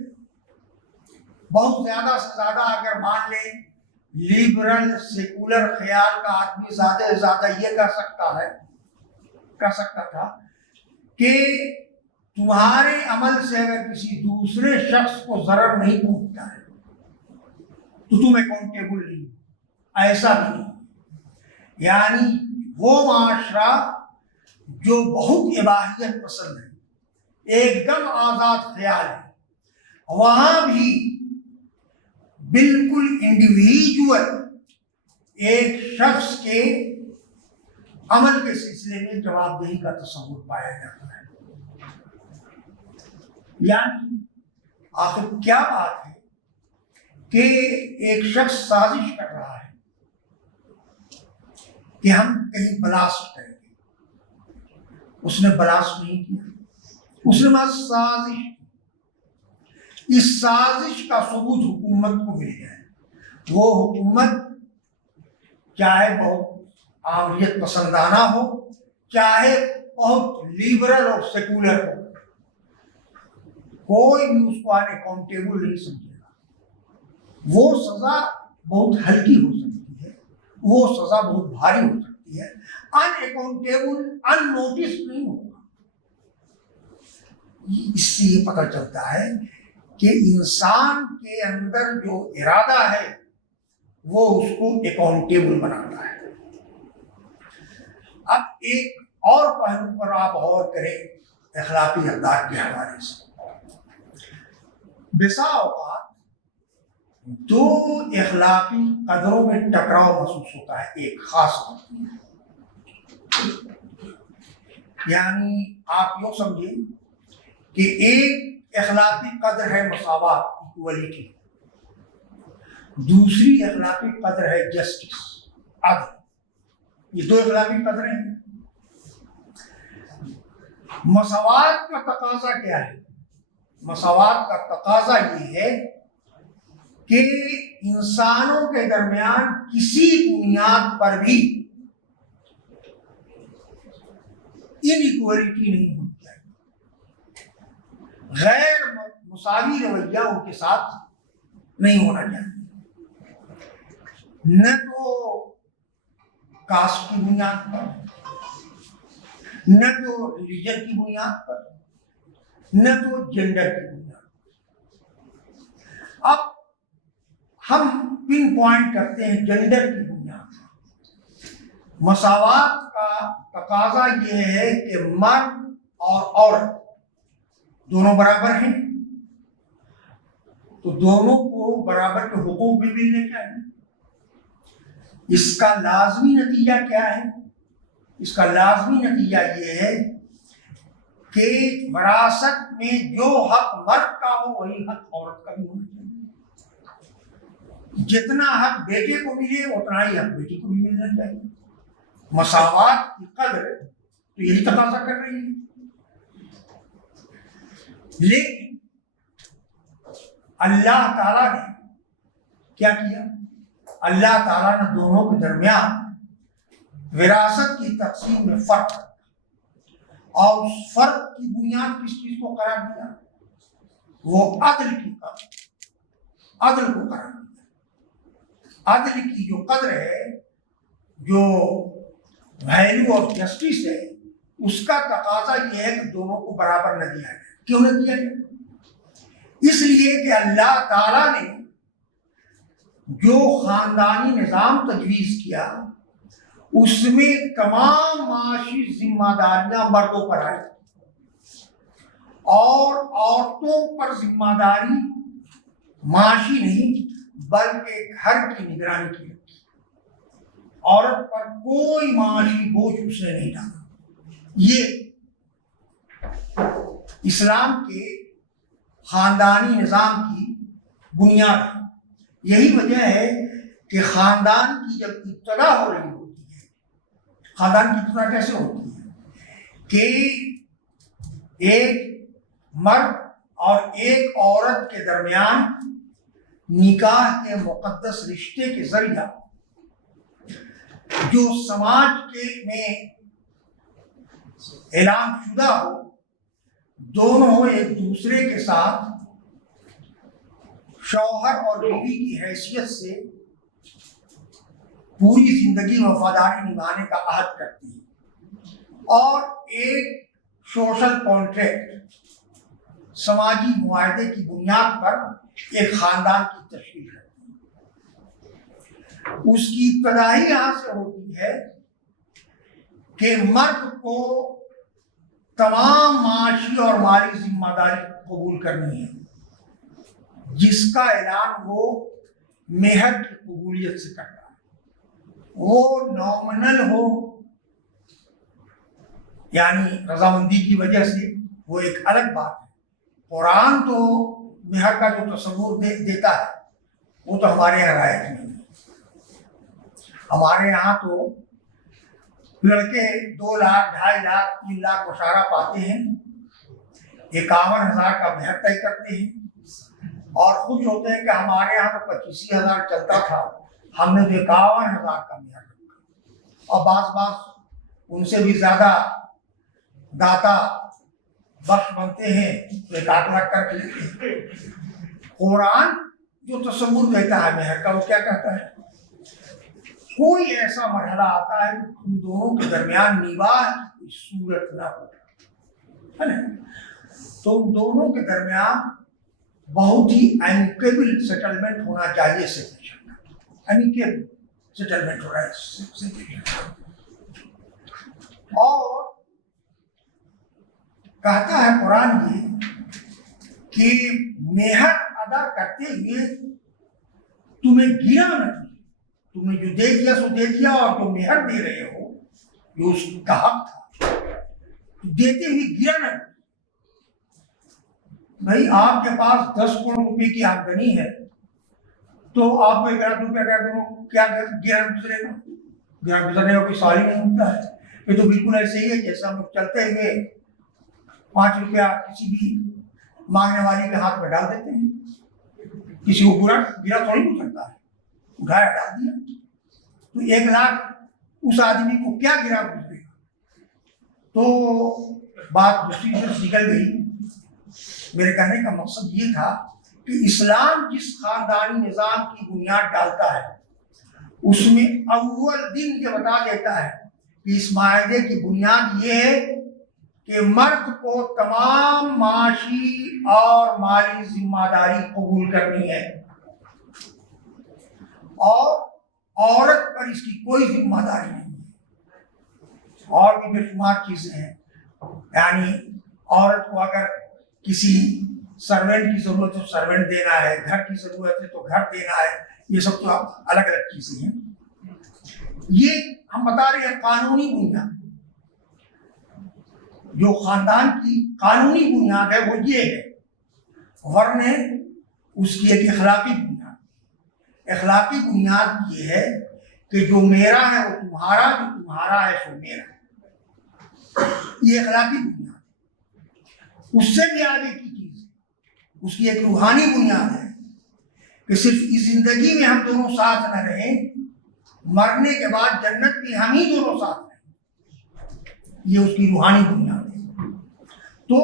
بہت زیادہ سے زیادہ اگر مان لیں لیبرل سیکولر خیال کا آدمی زیادہ سے زیادہ یہ کہہ سکتا تھا کہ تمہارے عمل سے اگر کسی دوسرے شخص کو ضرر نہیں پہنچتا ہے تو تم اکاؤنٹیبل نہیں، ایسا بھی نہیں۔ یعنی وہ معاشرہ جو بہت اباحیت پسند ہے، ایک دم آزاد خیال ہے، وہاں بھی بالکل انڈیویجول ایک شخص کے عمل کے سلسلے میں جواب دہی کا تصور پایا جاتا ہے۔ یعنی آخر کیا بات ہے کہ ایک شخص سازش کر رہا ہے کہ ہم کہیں بلاسٹ کریں گے، اس نے بلاسٹ نہیں کیا، اس نے بس سازش کی۔ اس سازش کا ثبوت حکومت کو مل گیا ہے۔ وہ حکومت چاہے بہت عامریت پسندانہ ہو، چاہے بہت لیبرل اور سیکولر ہو، کوئی بھی اس کو ان اکاؤنٹیبل نہیں سمجھے گا۔ وہ سزا بہت ہلکی ہو سکتی ہے، وہ سزا بہت بھاری ہو سکتی ہے، ان اکاؤنٹیبل ان نوٹس نہیں ہوگا۔ اس سے یہ پتہ چلتا ہے کہ انسان کے اندر جو ارادہ ہے وہ اس کو اکاؤنٹیبل بناتا ہے۔ اب ایک اور پہلو پر آپ غور کریں اخلاقی اقدار کے حوالے سے۔ بسا اوقات دو اخلاقی قدروں میں ٹکراؤ محسوس ہوتا ہے ایک خاص وقت میں۔ یعنی آپ یوں سمجھیں کہ ایک اخلاقی قدر ہے مساوات، ایکولیٹی، دوسری اخلاقی قدر ہے جسٹس، عدل۔ یہ دو اخلاقی قدریں ہیں۔ مساوات کا تقاضا کیا ہے؟ مساوات کا تقاضا یہ ہے کہ انسانوں کے درمیان کسی بنیاد پر بھی انیکولیٹی نہیں ہونی چاہیے، غیر مساوی رویہ ان کے ساتھ نہیں ہونا چاہیے، نہ تو کاسٹ کی بنیاد پر، نہ تو ریلیجن کی بنیاد پر، نہ تو جینڈر کی بنیاد پر۔ اب ہم پن پوائنٹ کرتے ہیں جینڈر کی بنیاد پر۔ مساوات کا تقاضا یہ ہے کہ مرد اور عورت دونوں برابر ہیں، تو دونوں کو برابر کے حقوق بھی ملنے چاہیے۔ اس کا لازمی نتیجہ کیا ہے؟ اس کا لازمی نتیجہ یہ ہے کہ وراثت میں جو حق مرد کا ہو وہی حق عورت کا بھی ہونا چاہیے۔ جتنا حق بیٹے کو ملے اتنا ہی حق بیٹی کو بھی ملنا چاہیے۔ مساوات کی قدر تو یہی تقاضا کر رہی ہے. لیکن اللہ تعالیٰ نے کیا کیا؟ اللہ تعالیٰ نے دونوں کے درمیان وراثت کی تقسیم میں فرق رکھا، اور اس فرق کی بنیاد کس چیز کو قرار دیا؟ وہ عدل کی قدر، عدل کو قرار دیا. عدل کی جو قدر ہے، جو ویلیو اور جسٹس ہے، اس کا تقاضا یہ ہے کہ دونوں کو برابر نہ دیا جائے. کیوں نہ دیا جائے؟ اس لیے کہ اللہ تعالیٰ نے جو خاندانی نظام تجویز کیا اس میں تمام معاشی ذمہ داریاں مردوں پر آئی اور عورتوں پر ذمہ داری معاشی نہیں بلکہ گھر کی نگرانی کی رکھی. عورت پر کوئی معاشی بوجھ اس نے نہیں ڈالا. یہ اسلام کے خاندانی نظام کی بنیاد ہے. یہی وجہ ہے کہ خاندان کی جب ابتدا ہو رہی ہوتی ہے، خاندان کی ابتدا کیسے ہوتی ہے کہ ایک مرد اور ایک عورت کے درمیان نکاح کے مقدس رشتے کے ذریعہ جو سماج کے میں اعلان شدہ ہو، دونوں ایک دوسرے کے ساتھ شوہر اور بیوی کی حیثیت سے پوری زندگی وفاداری نبھانے کا عہد کرتی ہیں اور ایک سوشل کانٹریکٹ، سماجی معاہدے کی بنیاد پر ایک خاندان کی تشکیل کرتی ہیں. اس کی ابتدا ہی یہاں سے ہوتی ہے کہ مرد کو تمام معاشی اور مالی ذمہ داری قبول کرنی ہے، جس کا اعلان وہ مہر کی قبولیت سے کرتا ہے. وہ نامنل ہو یعنی رضامندی کی وجہ سے، وہ ایک الگ بات ہے. قرآن تو مہر کا جو تصور دیتا ہے وہ تو ہمارے یہاں رائج نہیں ہے. ہمارے یہاں تو لڑکے 2 لاکھ 2.5 لاکھ 3 لاکھ مشاہرہ پاتے ہیں، 51,000 کا مہر طے کرتے ہیں اور خوش ہوتے ہیں کہ ہمارے یہاں تو 25,000 چلتا تھا، ہم نے تو 51,000 کا مہر رکھا. اور بعض ان سے بھی زیادہ داتا بخش بنتے ہیں تو 1 لاکھ کر کے لیتے ہیں. قرآن جو تصور دیتا ہے مہر کا، وہ کیا کہتا ہے؟ کوئی ایسا مرحلہ آتا ہے کہ تم دونوں کے درمیان نباہ کی صورت نہ ہو، ہے نا؟ تم دونوں کے درمیان بہت ہی ایمیکیبل سیٹلمنٹ ہونا چاہیے. ایمیکیبل سیٹلمنٹ ہو رہا ہے. اور کہتا ہے قرآن یہ کہ مہر ادا کرتے ہوئے تمہیں گرا نہ دیا. تم نے جو دے دیا سو دے دیا، اور جو مہر دے رہے ہو جو اس کا حق تھا دیتے ہوئے گرا نہ دیا. بھائی آپ کے پاس 10 کروڑ روپے کی آمدنی ہے تو آپ کو 1 لاکھ روپیہ کیا کرو، کیا گرا گزرے گا؟ گرا گزرنے کا کوئی سوال ہی نہیں ہوتا ہے. یہ تو بالکل ایسے ہی ہے جیسے ہم لوگ چلتے ہوئے 5 روپیہ کسی بھی مانگنے والے کے ہاتھ میں ڈال دیتے ہیں. کسی کو گرا تھوڑی ہو سکتا ہے، اٹھایا ڈال دیا. تو 1 لاکھ اس آدمی کو کیا گرا گزرے گا؟ تو بات دوسری طرف نکل گئی. میرے کہنے کا مقصد یہ تھا کہ اسلام جس خاندانی نظام کی بنیاد ڈالتا ہے اس میں اول دن یہ بتا دیتا ہے کہ اس معاہدے کی بنیاد یہ ہے کہ مرد کو تمام معاشی اور مالی ذمہ داری قبول کرنی ہے اور عورت پر اس کی کوئی ذمہ داری نہیں ہے. اور بھی بے شمار چیزیں ہیں. یعنی عورت کو اگر کسی سرونٹ کی ضرورت ہے تو سرونٹ دینا ہے، گھر کی ضرورت ہے تو گھر دینا ہے. یہ سب تو الگ الگ چیزیں ہیں. یہ ہم بتا رہے ہیں قانونی بنیاد. جو خاندان کی قانونی بنیاد ہے وہ یہ ہے، ورنہ اس کی ایک اخلاقی بنیاد. اخلاقی بنیاد یہ ہے کہ جو میرا ہے وہ تمہارا، جو تمہارا ہے وہ میرا. یہ اخلاقی بنیاد ہے. اس سے بھی آگے کی چیز ہے، اس کی ایک روحانی بنیاد ہے کہ صرف اس زندگی میں ہم دونوں ساتھ نہ رہیں، مرنے کے بعد جنت بھی ہم ہی دونوں ساتھ رہیں. یہ اس کی روحانی بنیاد ہے. تو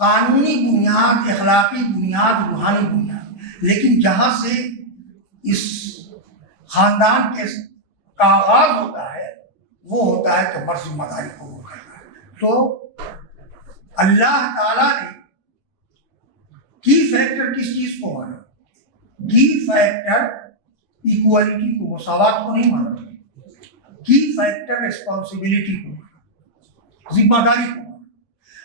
قانونی بنیاد، اخلاقی بنیاد، روحانی بنیاد. لیکن جہاں سے اس خاندان کے کا آغاز ہوتا ہے وہ ہوتا ہے کہ مرد ذمہ داری قبول کرنا ہے. تو اللہ تعالیٰ نے کی فیکٹر کس چیز کو مانا؟ کی فیکٹر ایکوالٹی کو، مساوات کو نہیں مانا. کی فیکٹر ریسپانسبلٹی کو مانا، ذمہ داری کو مانا.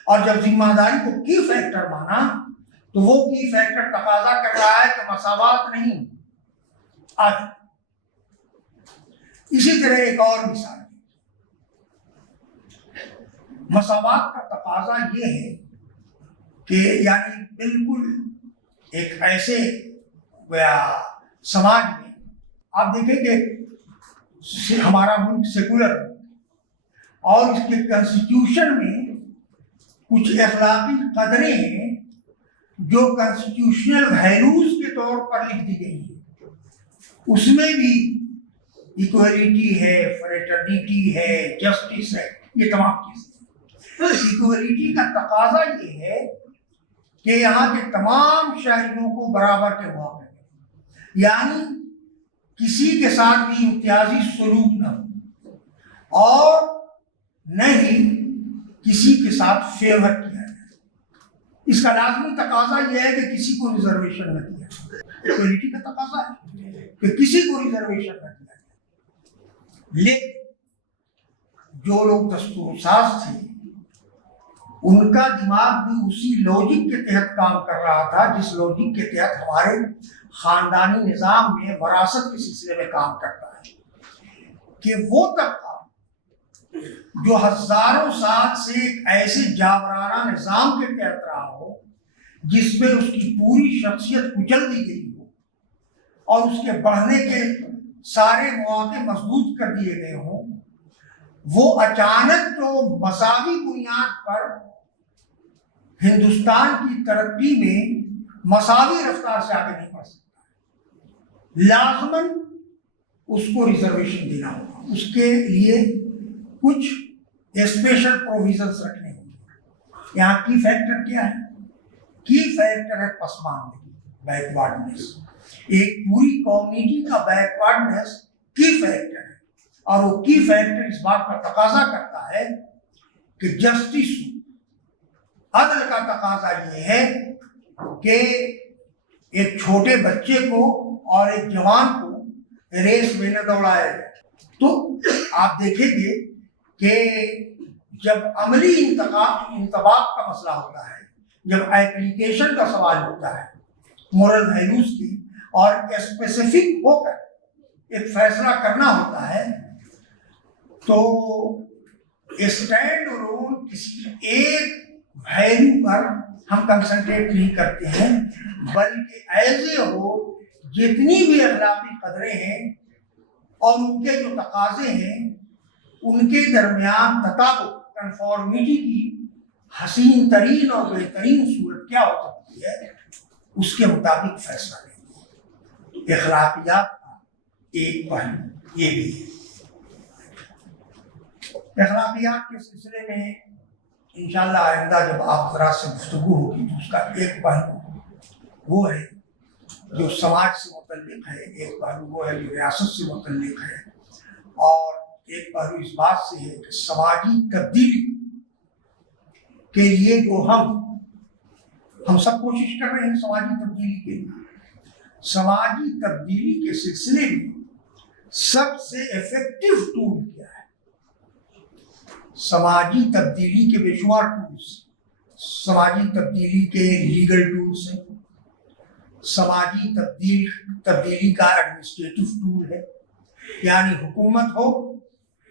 اور جب ذمہ داری کو کی فیکٹر مانا تو وہ کی فیکٹر تقاضا کر رہا ہے کہ مساوات نہیں. آج اسی طرح ایک اور مثال ہے. مساوات کا تقاضا یہ ہے کہ یعنی بالکل ایک ایسے سماج میں آپ دیکھیں کہ ہمارا ملک سیکولر اور اس کے کنسٹیٹیوشن میں کچھ اخلاقی قدریں ہیں جو کنسٹیٹیوشنل ویلیوز کے طور پر لکھ دی گئی ہیں. اس میں بھی ایکویلٹی ہے، فریٹرنیٹی ہے، جسٹس ہے، یہ تمام چیزیں. ایکویلٹی کا تقاضا یہ ہے کہ یہاں کے تمام شہریوں کو برابر کے مواقع ہیں، یعنی کسی کے ساتھ بھی امتیازی سلوک نہ ہو اور نہ ہی کسی کے ساتھ فیور کیا جائے. اس کا لازمی تقاضا یہ ہے کہ کسی کو ریزرویشن نہ دیا جائے. ایکویلٹی کا تقاضا ہے کہ کسی کو ریزرویشن نہ دیا جائے. لیکن جو لوگ دستور ساز تھے ان کا دماغ بھی اسی لوجک کے تحت کام کر رہا تھا جس لوجک کے تحت ہمارے خاندانی نظام میں وراثت کے سلسلے میں کام کرتا ہے کہ وہ طبقہ جو ہزاروں سال سے ایک ایسے جاورانہ نظام کے تحت رہا ہو جس میں اس کی پوری شخصیت کچل دی گئی ہو اور اس کے بڑھنے کے سارے مواقع مسدود کر دیے گئے ہوں، وہ اچانک تو مساوی بنیاد پر ہندوستان کی ترقی میں مساوی رفتار سے آگے نہیں بڑھ سکتا. لازماً اس کو ریزرویشن دینا ہوگا، اس کے لیے کچھ اسپیشل پروویژنس رکھنے ہوں گے. یہاں کی فیکٹر کیا ہے؟ کی فیکٹر ہے پسماندگی، بیکورڈنیس. ایک پوری کمیونٹی کا بیکورڈنیس کی فیکٹر ہے اور وہ کی فیکٹر اس بات کا تقاضا کرتا ہے کہ جسٹس، عدل کا تقاضا یہ ہے کہ ایک چھوٹے بچے کو اور ایک جوان کو ریس میں نہ دوڑایا جائے. تو آپ دیکھیں گے کہ جب عملی انتباہ کا مسئلہ ہوتا ہے، جب ایپلیکیشن کا سوال ہوتا ہے مورل ویلیوز کی اور اسپیسیفک ہو کر ایک فیصلہ کرنا ہوتا ہے، تو اسٹینڈ الون کسی ایک ویلیو پر ہم کنسنٹریٹ نہیں کرتے ہیں، بلکہ ایز اے ہول جتنی بھی اخلاقی قدریں ہیں اور ان کے جو تقاضے ہیں ان کے درمیان تطابق، کنفارمیٹی کی حسین ترین اور بہترین صورت کیا ہو سکتی ہے، اس کے مطابق فیصلہ لیں. اخلاقیات کا ایک پہلو یہ بھی ہے. اخلاقیات کے سلسلے میں انشاءاللہ آئندہ جب آپ حضرات سے گفتگو ہوگی تو اس کا ایک پہلو وہ ہے جو سماج سے متعلق ہے، ایک پہلو وہ ہے جو ریاست سے متعلق ہے، اور ایک پہلو اس بات سے ہے کہ سماجی تبدیلی کے لیے جو ہم سب کوشش کر رہے ہیں سماجی تبدیلی کے لیے. سماجی تبدیلی کے سلسلے میں سب سے ایفیکٹو ٹول کیا ہے؟ سماجی تبدیلی کے بے شمار ٹولس. سماجی تبدیلی کے لیگل ٹولس ہیں، سماجی تبدیلی کا ایڈمنسٹریٹو ٹول ہے، یعنی حکومت ہو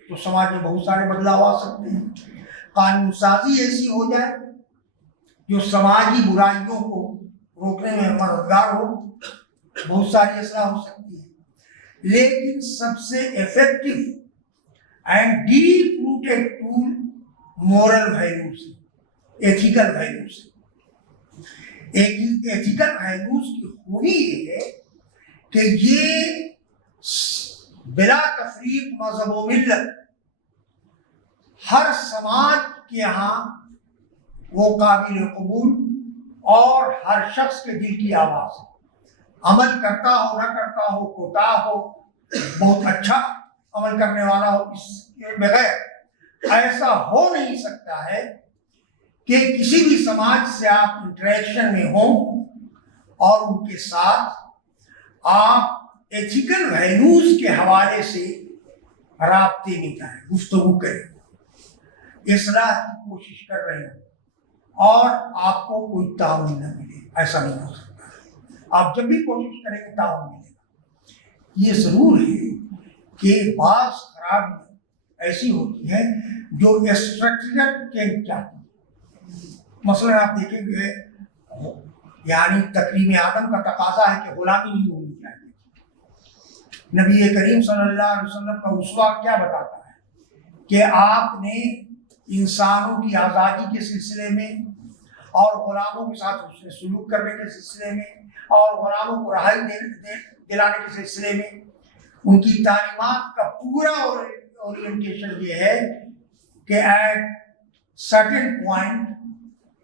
تو سماج میں بہت سارے بدلاؤ آ سکتے ہیں. قانون سازی ایسی ہو جائے جو سماجی برائیوں کو روکنے میں مددگار ہو، بہت ساری اصلاح ہو سکتی ہے. لیکن سب سے effective and deep rooted tool moral values ethical values. Ethical values کی خوبی یہ ہے کہ یہ بلا تفریق مذہب و ملت ہر سماج کے یہاں وہ قابل قبول اور ہر شخص کے دل کی آواز ہے. عمل کرتا ہو نہ کرتا ہو، کوتاہ ہو، بہت اچھا عمل کرنے والا ہو، اس کے بغیر ایسا ہو نہیں سکتا ہے کہ کسی بھی سماج سے آپ انٹریکشن میں ہوں اور ان کے ساتھ آپ ایتھیکل ویلیوز کے حوالے سے رابطے میں جائیں، گفتگو کریں، اصلاح کی کوشش کر رہے ہوں اور آپ کو کوئی تعاون نہ ملے. ایسا نہیں ہو سکتا. آپ جب بھی کوشش کریں گے تعاون ملے گا. یہ ضرور ہے کہ بعض خرابیاں ایسی ہوتی ہیں جو اسٹرکچرل چینج چاہتی ہیں. مثلا آپ دیکھیں گے یعنی تکریم آدم کا تقاضا ہے کہ غلامی نہیں ہونی چاہیے. نبی کریم صلی اللہ علیہ وسلم کا اسوہ کیا بتاتا ہے کہ آپ نے انسانوں کی آزادی کے سلسلے میں اور غلاموں کے ساتھ حسن سلوک کرنے کے سلسلے میں اور غلاموں کو رہائی دلانے کے سلسلے میں ان کی تعلیمات کا پورا اورینٹیشن یہ ہے کہ ایٹ سرٹن پوائنٹ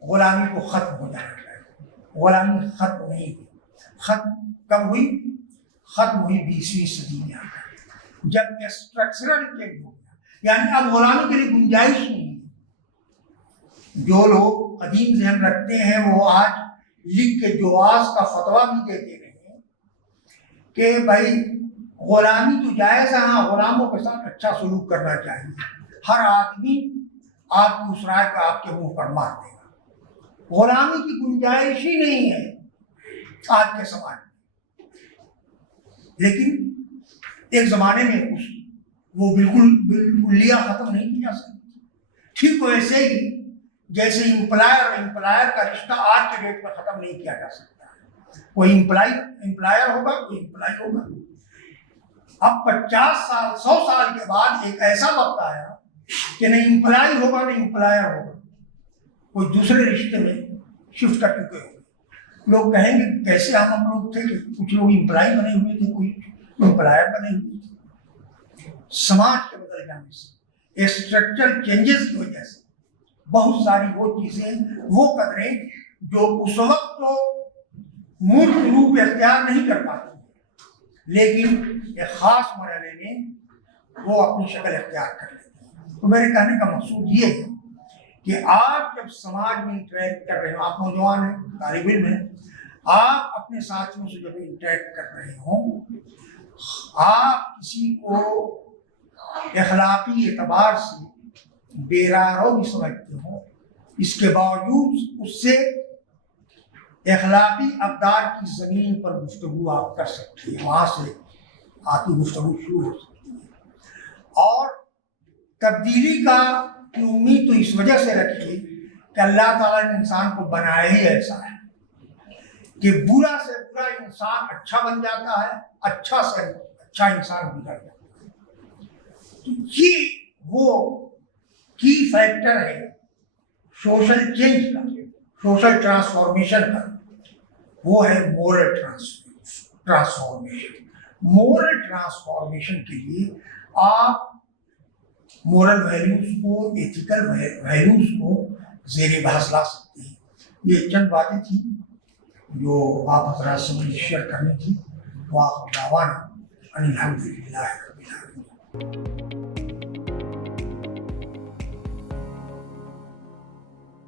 غلامی کو ختم ہو جانا چاہیے. غلامی ختم نہیں ہوئی. ختم کب ہوئی؟ ختم ہوئی 20ویں صدی میں آ کر، جب اسٹرکچرل چینج ہو گیا. یعنی اب غلامی کے لیے گنجائش نہیں. جو لوگ قدیم ذہن رکھتے ہیں وہ آج لکھ کے جواز کا فتویٰ بھی دیتے رہے کہ بھائی غلامی تو جائز ہے، ہاں غلاموں کے ساتھ اچھا سلوک کرنا چاہیے. ہر آدمی آپ کی اس رائے کو آپ کے منہ پر مار دے گا. غلامی کی گنجائش ہی نہیں ہے آج کے سماج میں. لیکن ایک زمانے میں وہ بالکل ختم نہیں کی جا سکتی. ٹھیک ویسے ہی جیسے امپلائر اور امپلائر کا رشتہ آج کے ڈیٹ میں ختم نہیں کیا جا سکتا ہے. کوئی امپلائر ہوگا، کوئی امپلائی ہوگا. اب 50 سال 100 سال کے بعد ایک ایسا وقت آیا کہ نہ امپلائی ہوگا نہ امپلائر ہوگا، کوئی دوسرے رشتے میں شفٹ کر چکے ہوگے. لوگ کہیں گے کیسے ہم لوگ تھے کہ کچھ لوگ امپلائی بنے ہوئے تھے، کوئی امپلائر بنے ہوئے تھے. سماج کے بدل جانے سے، اسٹرکچرل چینجز کی وجہ سے بہت ساری وہ چیزیں، وہ قدریں جو اس وقت تو مورت روپ اختیار نہیں کر پاتی لیکن ایک خاص مرحلے میں وہ اپنی شکل اختیار کر لیتی ہیں. تو میرے کہنے کا مقصود یہ ہے کہ آپ جب سماج میں انٹریکٹ کر رہے ہو، آپ نوجوان ہیں، طالب علم ہیں، آپ اپنے ساتھیوں سے جب انٹریکٹ کر رہے ہوں، آپ کسی کو اخلاقی اعتبار سے بے راہ بھی سمجھتے ہو، اس کے باوجود اس سے اخلاقی اقدار کی زمین پر گفتگو آپ کر سکتے ہیں. وہاں سے آپ کی گفتگو شروع ہو سکتی ہے. اور تبدیلی کا امید تو اس وجہ سے رکھیے کہ اللہ تعالیٰ نے انسان کو بنایا ہی ایسا ہے کہ برا سے برا انسان اچھا بن جاتا ہے، اچھا سے اچھا انسان بگڑ جاتا ہے. یہ وہ کی فیکٹر ہے سوشل چینج کا، سوشل ٹرانسفارمیشن کا، وہ ہے مورل ٹرانسفارمیشن. مورل ٹرانسفارمیشن کے لیے آپ مورل ویلیوز کو، ایتھیکل ویلیوز کو زیر بحث لا سکتے ہیں. یہ چند باتیں تھیں جو آپ حضرات سے مجھے شیئر کرنی تھی. وآخر دعوانا ان الحمد للہ رب العالمین.